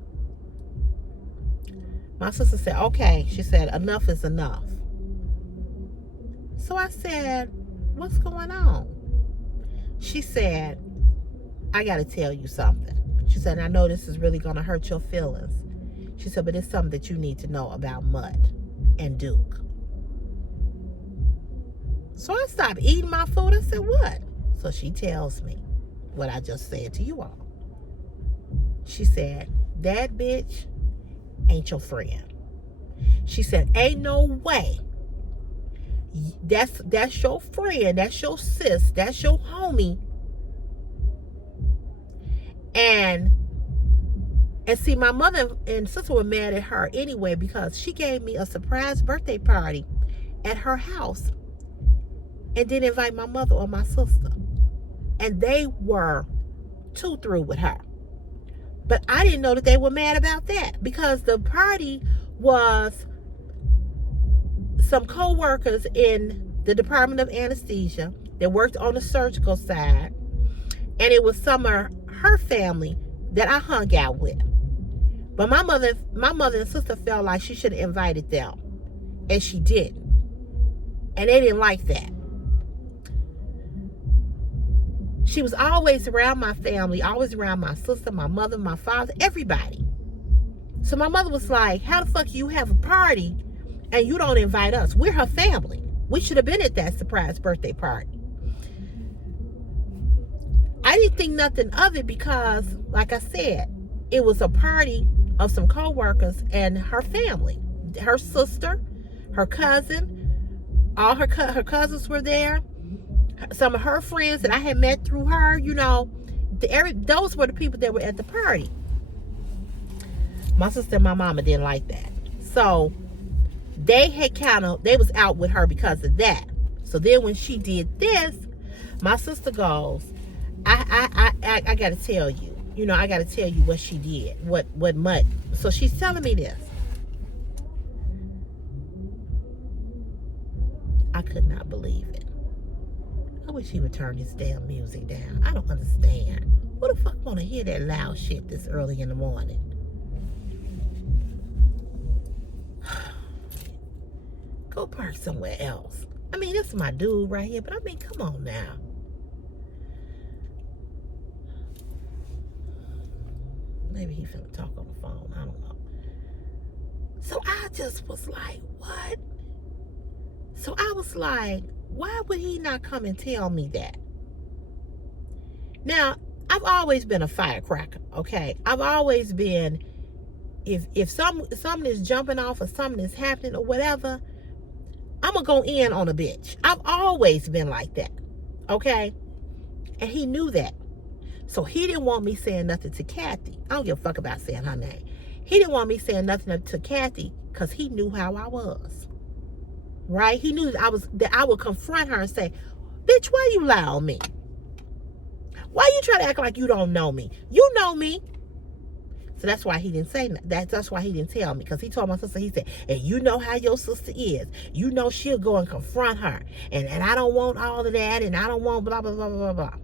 My sister said, okay. She said, enough is enough. So I said, what's going on? She said, I got to tell you something. She said, I know this is really going to hurt your feelings. She said, but it's something that you need to know about Mutt and Duke. So I stopped eating my food. I said, what? So she tells me what I just said to you all. She said, that bitch ain't your friend. She said, ain't no way. That's your friend. That's your sis. That's your homie. And see, my mother and sister were mad at her anyway because she gave me a surprise birthday party at her house and didn't invite my mother or my sister. And they were too through with her. But I didn't know that they were mad about that because the party was some co-workers in the Department of Anesthesia that worked on the surgical side. And it was some of her family that I hung out with. But my mother and sister felt like she should have invited them. And she didn't. And they didn't like that. She was always around my family, always around my sister, my mother, my father, everybody. So my mother was like, how the fuck you have a party and you don't invite us? We're her family. We should have been at that surprise birthday party. I didn't think nothing of it because, like I said, it was a party of some co-workers and her family. Her sister, her cousin, all her cousins were there. Some of her friends that I had met through her, you know, those were the people that were at the party. My sister and my mama didn't like that. So they was out with her because of that. So then when she did this, my sister goes, I got to tell you, you know, I got to tell you what she did, what Mutt. So she's telling me this. I could not believe it. I wish he would turn his damn music down. I don't understand. Who the fuck want to hear that loud shit this early in the morning? Go park somewhere else. I mean, this is my dude right here, but I mean, come on now. Maybe he finna talk on the phone. I don't know. So I just was like, what? So I was like, why would he not come and tell me that? Now, I've always been a firecracker, okay? I've always been, if something is jumping off or something is happening or whatever, I'm going to go in on a bitch. I've always been like that, okay? And he knew that. So he didn't want me saying nothing to Kathy. I don't give a fuck about saying her name. He didn't want me saying nothing to Kathy because he knew how I was. Right? He knew that I would confront her and say, bitch, why you lie on me? Why you try to act like you don't know me? You know me. So that's why he didn't say that. That's why he didn't tell me. Because he told my sister, he said, and you know how your sister is. You know she'll go and confront her. And I don't want all of that. And I don't want blah, blah, blah, blah, blah.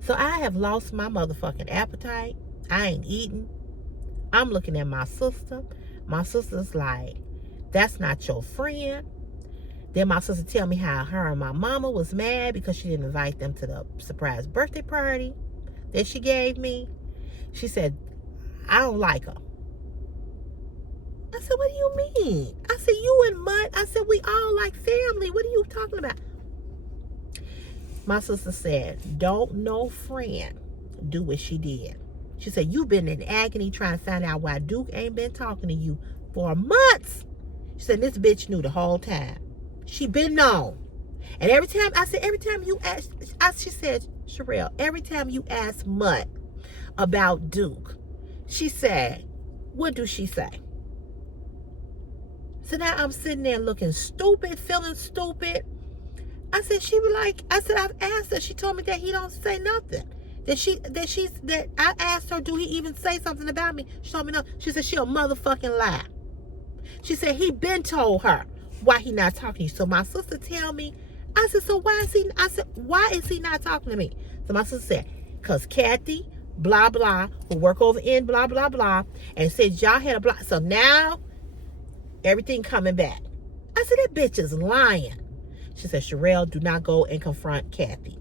So I have lost my motherfucking appetite. I ain't eating. I'm looking at my sister. My sister's like, that's not your friend. Then my sister tell me how her and my mama was mad because she didn't invite them to the surprise birthday party that she gave me. She said, I don't like her. I said, what do you mean? I said, you and Mutt. I said, we all like family. What are you talking about? My sister said, don't no friend do what she did. She said, you've been in agony trying to find out why Duke ain't been talking to you for months. She said, this bitch knew the whole time. She been known. And every time, I said, every time you ask, she said, Sherelle, every time you ask Mutt about Duke, she said, what do she say? So now I'm sitting there looking stupid, feeling stupid. I said, she was like, I said, I've asked her. She told me that he don't say nothing. That I asked her, do he even say something about me? She told me no. She said, she a motherfucking lie. She said, he been told her why he not talking to you. So my sister tell me, I said, so why is he not talking to me? So my sister said, because Kathy, blah, blah, who work over in blah, blah, blah, and said y'all had a blah. So now, everything coming back. I said, that bitch is lying. She said, Sherelle, do not go and confront Kathy.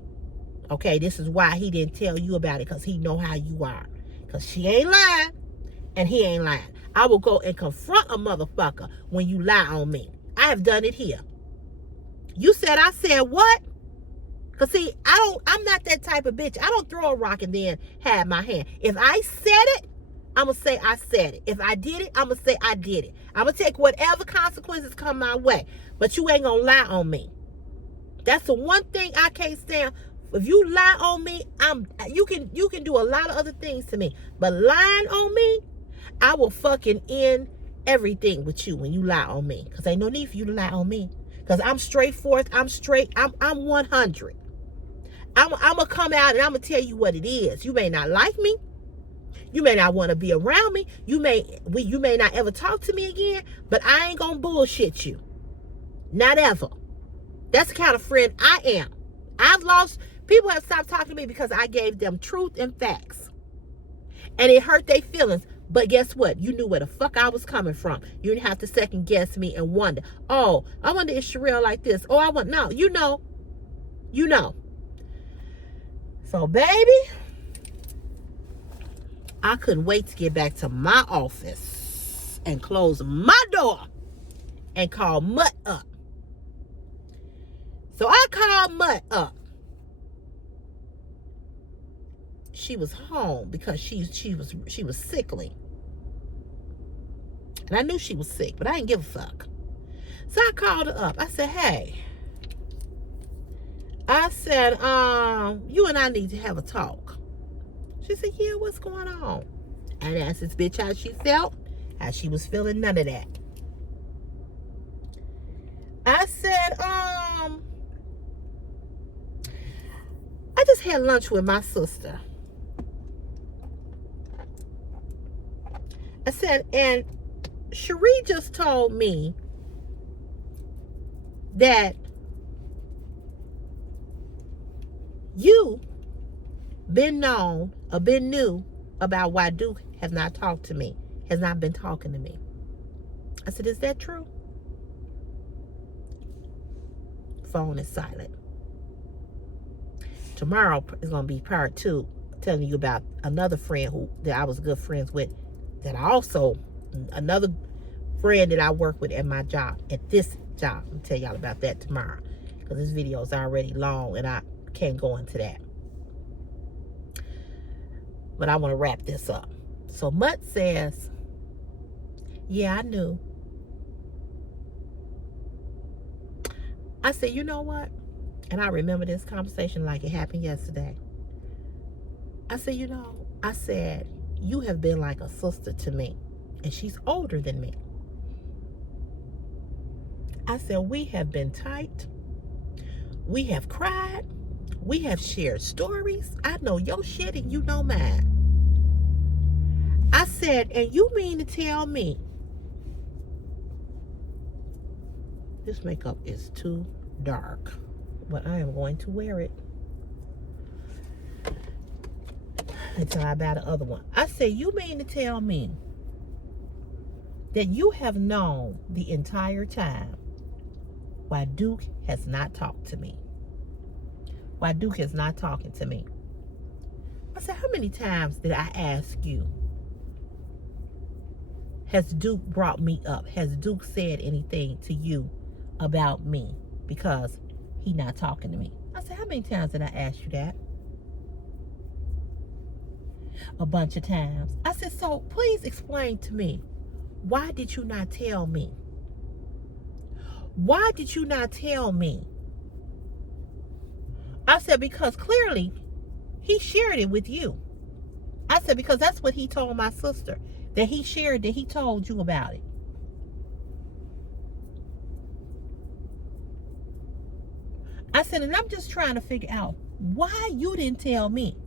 Okay, this is why he didn't tell you about it, because he know how you are. Because she ain't lying, and he ain't lying. I will go and confront a motherfucker when you lie on me. I have done it here. You said I said what? Because see, I'm not that type of bitch. I don't throw a rock and then have my hand. If I said it, I'm going to say I said it. If I did it, I'm going to say I did it. I'm going to take whatever consequences come my way. But you ain't going to lie on me. That's the one thing I can't stand. If you lie on me, you can do a lot of other things to me. But lying on me, I will fucking end everything with you when you lie on me. Because ain't no need for you to lie on me. Because I'm straightforward. I'm 100. I'm going to come out and I'm going to tell you what it is. You may not like me. You may not want to be around me. You may not ever talk to me again. But I ain't going to bullshit you. Not ever. That's the kind of friend I am. People have stopped talking to me because I gave them truth and facts. And it hurt their feelings. But guess what? You knew where the fuck I was coming from. You didn't have to second guess me and wonder, oh, I wonder if Sherelle like this. Oh, no, you know. You know. So, baby, I couldn't wait to get back to my office and close my door and call Mutt up. So I called Mutt up. She was home because she was sickly. And I knew she was sick, but I didn't give a fuck. So I called her up. I said, hey. I said, you and I need to have a talk. She said, yeah, what's going on? I asked this bitch how she felt, how she was feeling, none of that. I said, I just had lunch with my sister. I said, and Cherie just told me that you been known or been new about why Duke has not talked to me, has not been talking to me. I said, is that true? Phone is silent. Tomorrow is going to be part 2, telling you about another friend that I was good friends with, that I also, another friend that I work with at my job, at this job. I'll tell y'all about that tomorrow, because this video is already long and I can't go into that. But I want to wrap this up. So Mutt says, yeah, I knew. I said, you know what? And I remember this conversation like it happened yesterday. I said, you have been like a sister to me. And she's older than me. I said, we have been tight. We have cried. We have shared stories. I know your shit and you know mine. I said, and you mean to tell me this makeup is too dark, but I am going to wear it until I buy the other one. I said, you mean to tell me that you have known the entire time why Duke has not talked to me? Why Duke is not talking to me? I said, how many times did I ask you? Has Duke brought me up? Has Duke said anything to you about me because he not talking to me? I said, how many times did I ask you that? A bunch of times. I said, so please explain to me, why did you not tell me? Why did you not tell me? I said, because clearly he shared it with you. I said, because that's what he told my sister, that he shared, that he told you about it. I said, and I'm just trying to figure out why you didn't tell me.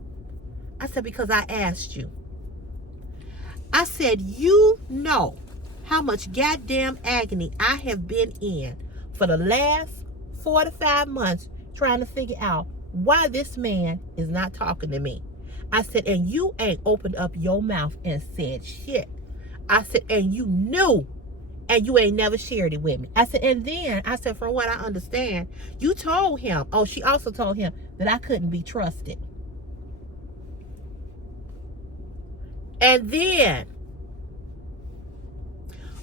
I said, because I asked you. I said, you know how much goddamn agony I have been in for the last 4 to 5 months trying to figure out why this man is not talking to me. I said, and you ain't opened up your mouth and said shit. I said, and you knew, and you ain't never shared it with me. I said, and then, I said, from what I understand, you told him, oh, she also told him that I couldn't be trusted. And then,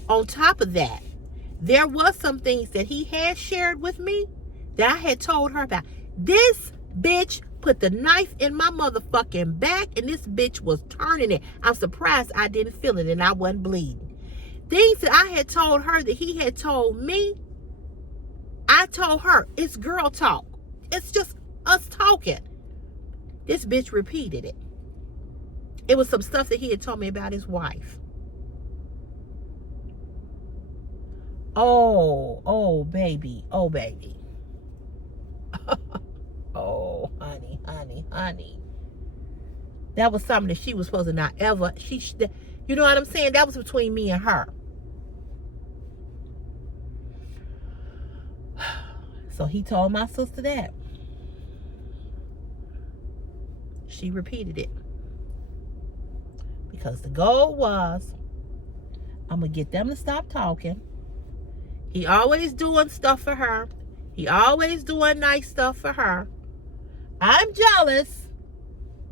on top of that, there was some things that he had shared with me that I had told her about. This bitch put the knife in my motherfucking back, and this bitch was turning it. I'm surprised I didn't feel it and I wasn't bleeding. Things that I had told her that he had told me, I told her, it's girl talk. It's just us talking. This bitch repeated it. It was some stuff that he had told me about his wife. Oh, baby. Oh, baby. Oh, honey. That was something that she was supposed to not ever, you know what I'm saying? That was between me and her. So he told my sister that. She repeated it. Because the goal was, I'm going to get them to stop talking. He always doing stuff for her. He always doing nice stuff for her. I'm jealous,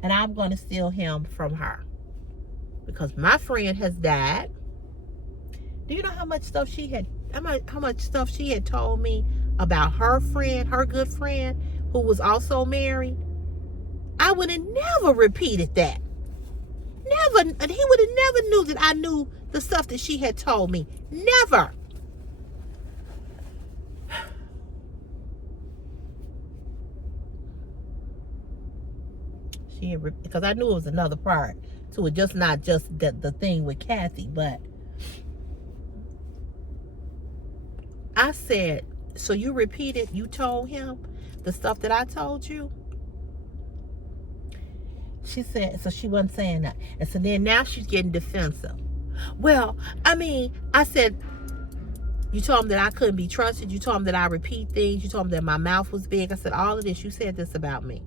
and I'm going to steal him from her. Because my friend has died. Do you know how much stuff she had told me about her friend, her good friend, who was also married? I would have never repeated that. Never. And he would have never knew that I knew the stuff that she had told me. Never. Because I knew it was another part to it, just not just the thing with Kathy, but I said, so you repeated, you told him the stuff that I told you? She said, so she wasn't saying that. And so then now she's getting defensive. Well, I mean, I said, you told him that I couldn't be trusted. You told him that I repeat things. You told him that my mouth was big. I said, all of this, you said this about me.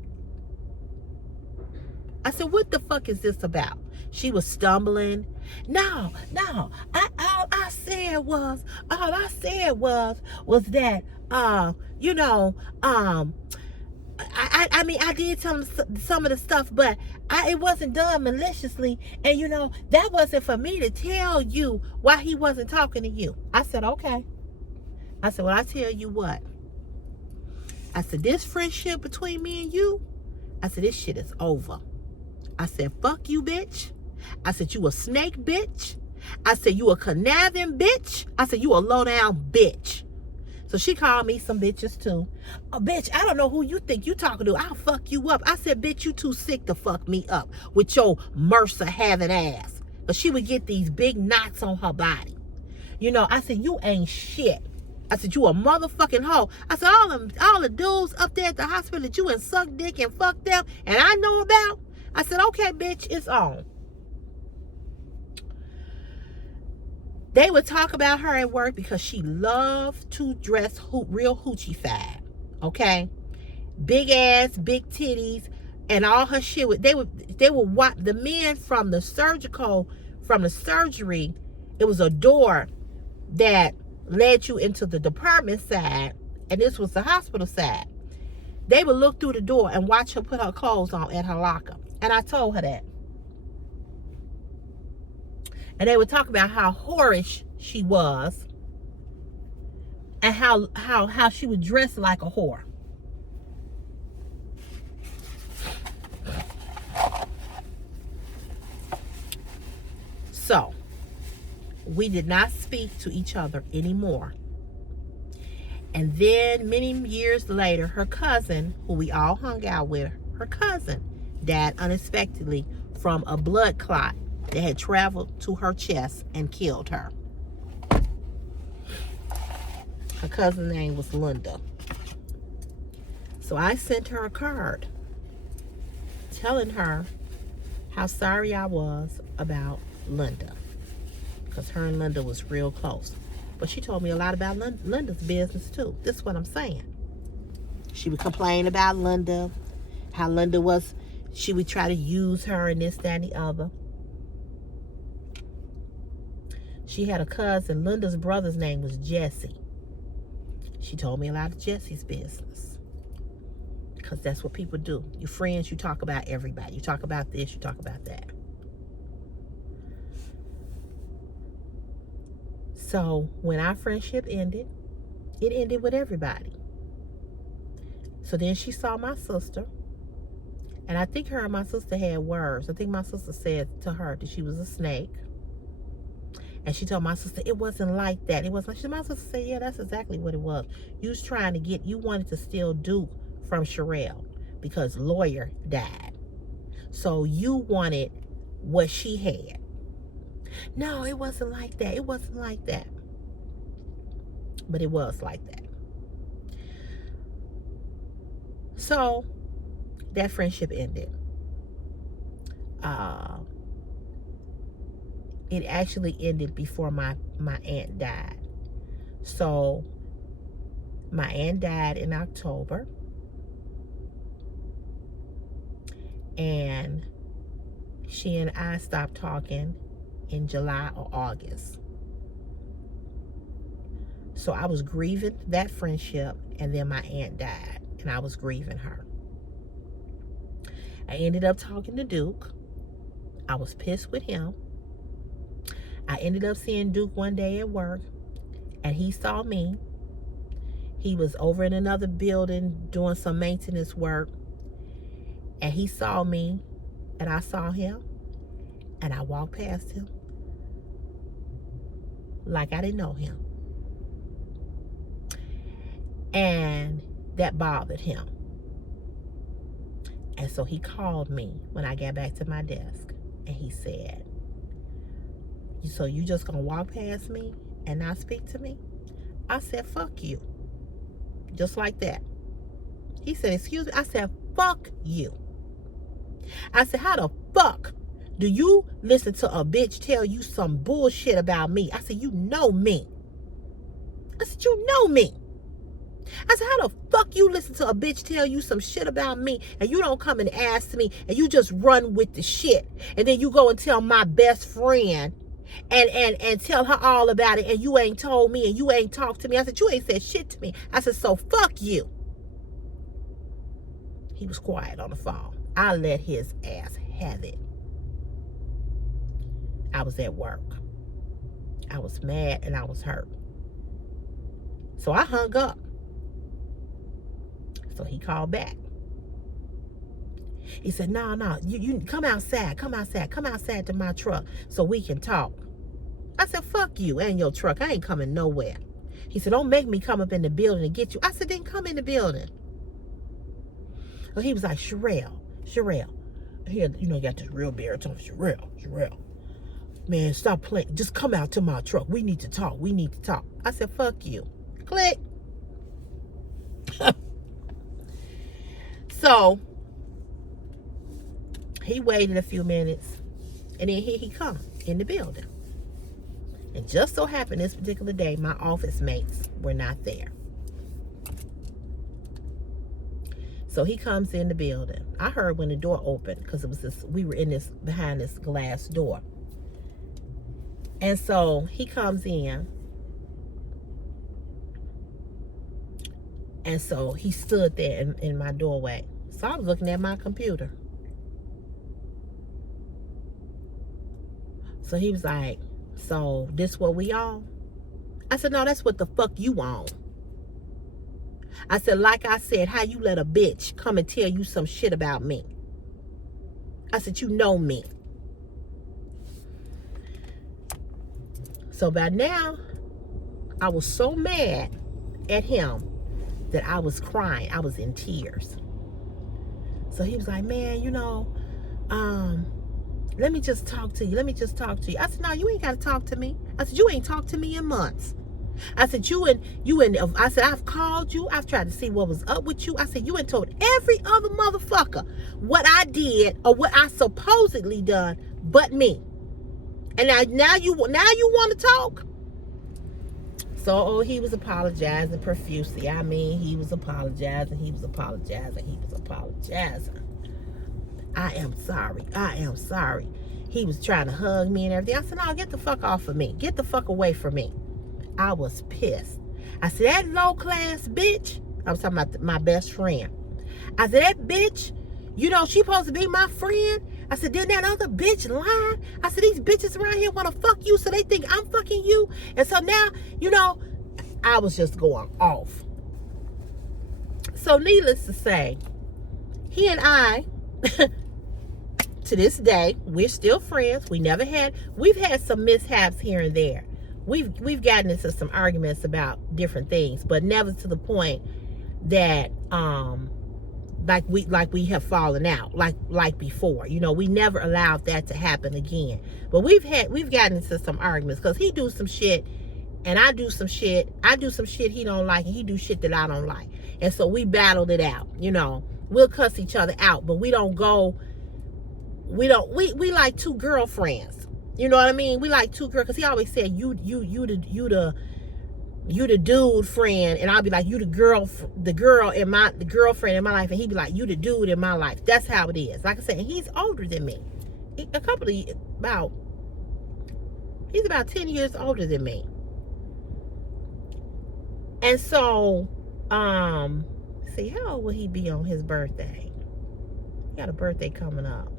I said, what the fuck is this about? She was stumbling. No, all I said was that, you know, I mean, I did some of the stuff, but it wasn't done maliciously. And, you know, that wasn't for me to tell you why he wasn't talking to you. I said, okay. I said, well, I tell you what. I said, this friendship between me and you, I said, this shit is over. I said, fuck you, bitch. I said, you a snake, bitch. I said, you a conniving bitch. I said, you a low-down bitch. So she called me some bitches too. Oh, bitch, I don't know who you think you talking to. I'll fuck you up. I said, bitch, you too sick to fuck me up with your Mercer having ass. But she would get these big knots on her body. You know, I said, you ain't shit. I said, you a motherfucking hoe. I said, all the dudes up there at the hospital that you and suck dick and fuck them and I know about. I said, okay, bitch, it's on. They would talk about her at work because she loved to dress real hoochie fab. Okay? Big ass, big titties, and all her shit. They would watch the men from the surgery. It was a door that led you into the department side, and this was the hospital side. They would look through the door and watch her put her clothes on at her locker. And I told her that. And they would talk about how whorish she was and how she would dress like a whore. So, we did not speak to each other anymore. And then many years later, her cousin, who we all hung out with, her cousin died unexpectedly from a blood clot that had traveled to her chest and killed her. Her cousin's name was Linda. So I sent her a card telling her how sorry I was about Linda, because her and Linda was real close. But she told me a lot about Linda's business too. This is what I'm saying. She would complain about Linda, how Linda was, she would try to use her and this, that, and the other. She had a cousin. Linda's brother's name was Jesse. She told me a lot of Jesse's business, because that's what people do. Your friends, you talk about everybody. You talk about this, you talk about that. So when our friendship ended, it ended with everybody. So then she saw my sister, and I think her and my sister had words. I think my sister said to her that she was a snake. And she told my sister, it wasn't like that. It wasn't like, my sister said, yeah, that's exactly what it was. You was trying to you wanted to steal Duke from Sherelle because lawyer died. So you wanted what she had. No, it wasn't like that. It wasn't like that. But it was like that. So that friendship ended. It actually ended before my aunt died. So my aunt died in October. And she and I stopped talking in July or August. So I was grieving that friendship, and then my aunt died, and I was grieving her. I ended up talking to Duke. I was pissed with him. I ended up seeing Duke one day at work, and he saw me. He was over in another building doing some maintenance work, and he saw me, and I saw him, and I walked past him like I didn't know him. And that bothered him. And so he called me when I got back to my desk, and he said, so you just gonna walk past me and not speak to me? I said, fuck you. Just like that. He said, excuse me? I said, fuck you. I said, how the fuck do you listen to a bitch tell you some bullshit about me? I said, you know me. I said, you know me. I said, how the fuck you listen to a bitch tell you some shit about me and you don't come and ask me and you just run with the shit, and then you go and tell my best friend and tell her all about it, and you ain't told me and you ain't talked to me? I said, you ain't said shit to me. I said, so fuck you. He was quiet on the phone. I let his ass have it. I was at work. I was mad and I was hurt. So I hung up. So he called back. He said, no, you come outside to my truck so we can talk. I said, fuck you and your truck. I ain't coming nowhere. He said, don't make me come up in the building and get you. I said, then come in the building. So he was like, Sherelle, here, you know, you got this real baritone. Sherelle, man, stop playing. Just come out to my truck. We need to talk. I said, fuck you. Click. So he waited a few minutes, and then here he come in the building. And just so happened this particular day, my office mates were not there. So he comes in the building. I heard when the door opened, because it was this, we were in this, behind this glass door. And so he comes in. And so he stood there in my doorway. So I was looking at my computer. So he was like, so this what we on? I said, no, that's what the fuck you on. I said, like I said, how you let a bitch come and tell you some shit about me? I said, you know me. So by now, I was so mad at him that I was crying. I was in tears. So he was like, man, you know, let me just talk to you. Let me just talk to you. I said, no, you ain't got to talk to me. I said, you ain't talked to me in months. I said, I said, I've called you. I've tried to see what was up with you. I said, you ain't told every other motherfucker what I did or what I supposedly done but me. And now you want to talk? So he was apologizing profusely. I mean, he was apologizing. I am sorry. He was trying to hug me and everything. I said, no, get the fuck off of me. Get the fuck away from me. I was pissed. I said, that low-class bitch, I was talking about my best friend. I said, that bitch, you know, she supposed to be my friend. I said, didn't that other bitch lie? I said, these bitches around here want to fuck you, so they think I'm fucking you. And so now, you know, I was just going off. So needless to say, he and I, to this day, we're still friends. We've had some mishaps here and there. We've gotten into some arguments about different things, but never to the point that like we have fallen out like before. You know, we never allowed that to happen again. But we've gotten into some arguments because he do some shit and I do some shit. I do some shit he don't like and he do shit that I don't like. And so we battled it out. You know, we'll cuss each other out, but we like two girlfriends. You know what I mean? We like two girls, because he always said, you the dude friend, and I'll be like, you the girlfriend in my life, and he'd be like, you the dude in my life. That's how it is. Like I said, he's older than me. He's about 10 years older than me. And so, see, how old will he be on his birthday? He got a birthday coming up.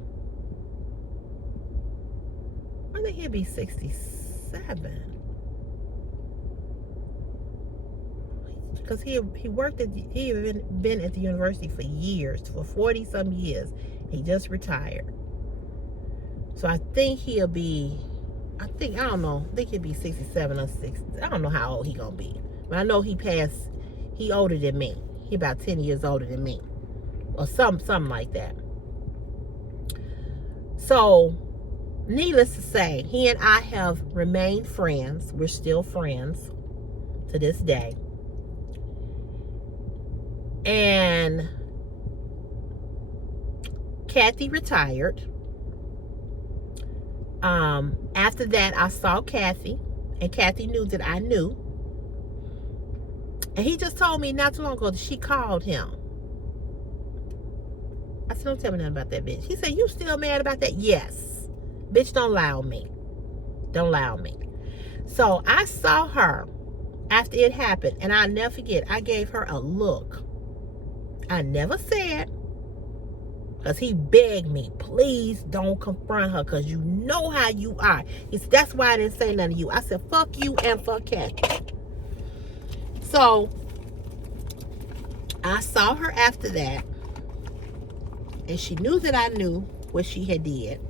I think he'll be 67. Because he had been at the university for years, for 40 some years. He just retired. So I think he'll be 67 or 60. I don't know how old he gonna be. But I know he older than me. He about 10 years older than me. Or something like that. So needless to say, he and I have remained friends. We're still friends to this day. And Kathy retired. After that, I saw Kathy, and Kathy knew that I knew. And he just told me not too long ago that she called him. I said, don't tell me nothing about that bitch. He said, you still mad about that? Yes. Bitch, don't lie on me. Don't lie on me. So I saw her after it happened, and I'll never forget, I gave her a look. I never said, because he begged me, please don't confront her, because you know how you are. He said, that's why I didn't say nothing to you. I said, fuck you and fuck Kathy. So I saw her after that, and she knew that I knew what she had did.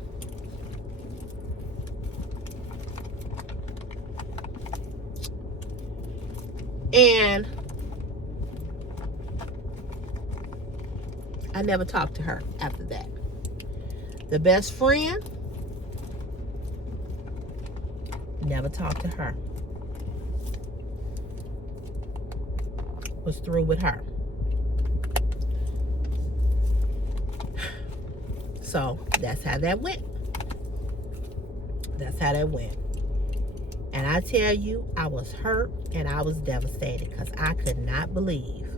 And I never talked to her after that. The best friend, never talked to her. was through with her. So that's how that went. That's how that went. And I tell you, I was hurt and I was devastated because I could not believe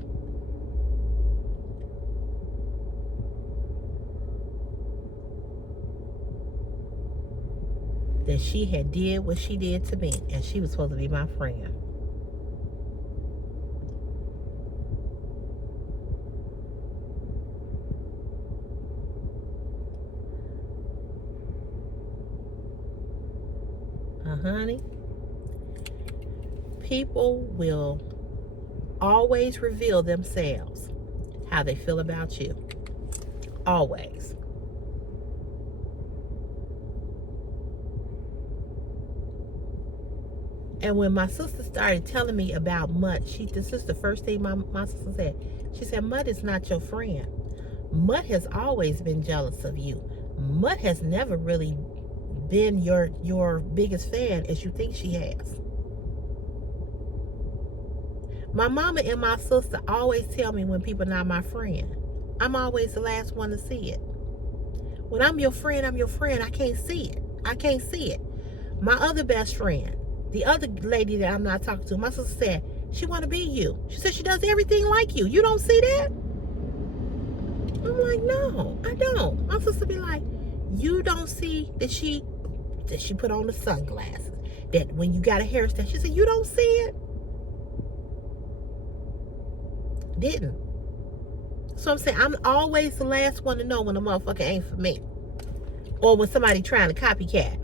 that she had did what she did to me, and she was supposed to be my friend. Honey, people will always reveal themselves, how they feel about you. Always. And when my sister started telling me about Mutt, this is the first thing my sister said. She said, Mutt is not your friend. Mutt has always been jealous of you. Mutt has never really been your biggest fan as you think she has. My mama and my sister always tell me when people are not my friend. I'm always the last one to see it. When I'm your friend, I'm your friend. I can't see it. I can't see it. My other best friend, the other lady that I'm not talking to, my sister said, she want to be you. She said she does everything like you. You don't see that? I'm like, no, I don't. My sister be like, you don't see that she put on the sunglasses, that when you got a hairstyle, she said, you don't see it? Didn't. So I'm saying, I'm always the last one to know when a motherfucker ain't for me, or when somebody trying to copycat.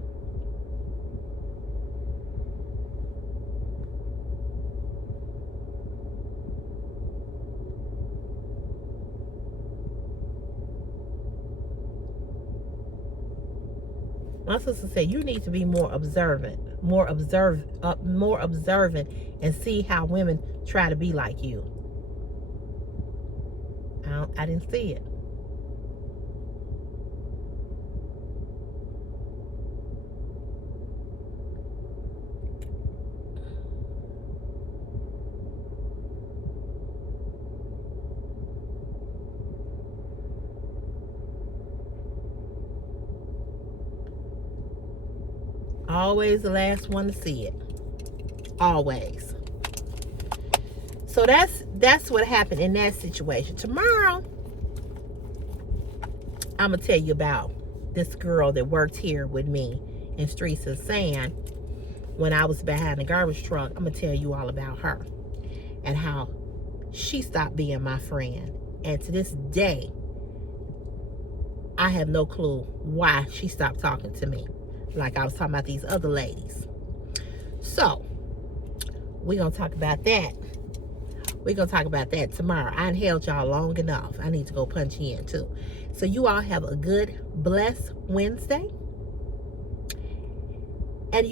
My sister said, you need to be more observant, more observant, and see how women try to be like you. I didn't see it. Always the last one to see it. Always. So that's what happened in that situation. Tomorrow, I'm going to tell you about this girl that worked here with me in Streets of Sand when I was behind the garbage truck. I'm going to tell you all about her and how she stopped being my friend. And to this day, I have no clue why she stopped talking to me like I was talking about these other ladies. So, we're going to talk about that. We're going to talk about that tomorrow. I done held y'all long enough. I need to go punch in too. So you all have a good, blessed Wednesday. And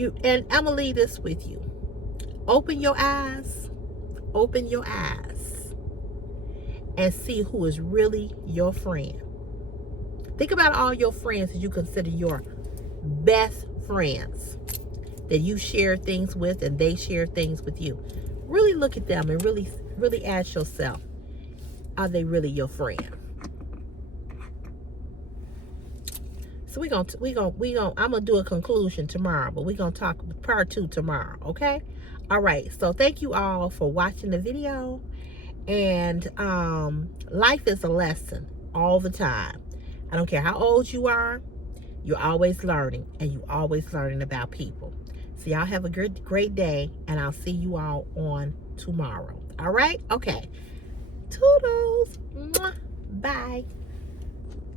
I'm going to leave this with you. Open your eyes. Open your eyes. And see who is really your friend. Think about all your friends that you consider your best friends, that you share things with and they share things with you. Really look at them and really ask yourself, are they really your friend? So I'm gonna do a conclusion tomorrow, but we're gonna talk part 2 tomorrow, okay? All right, so thank you all for watching the video. And life is a lesson all the time. I don't care how old you are, you're always learning, and you're always learning about people. So y'all have a great day, and I'll see you all on tomorrow. All right? Okay.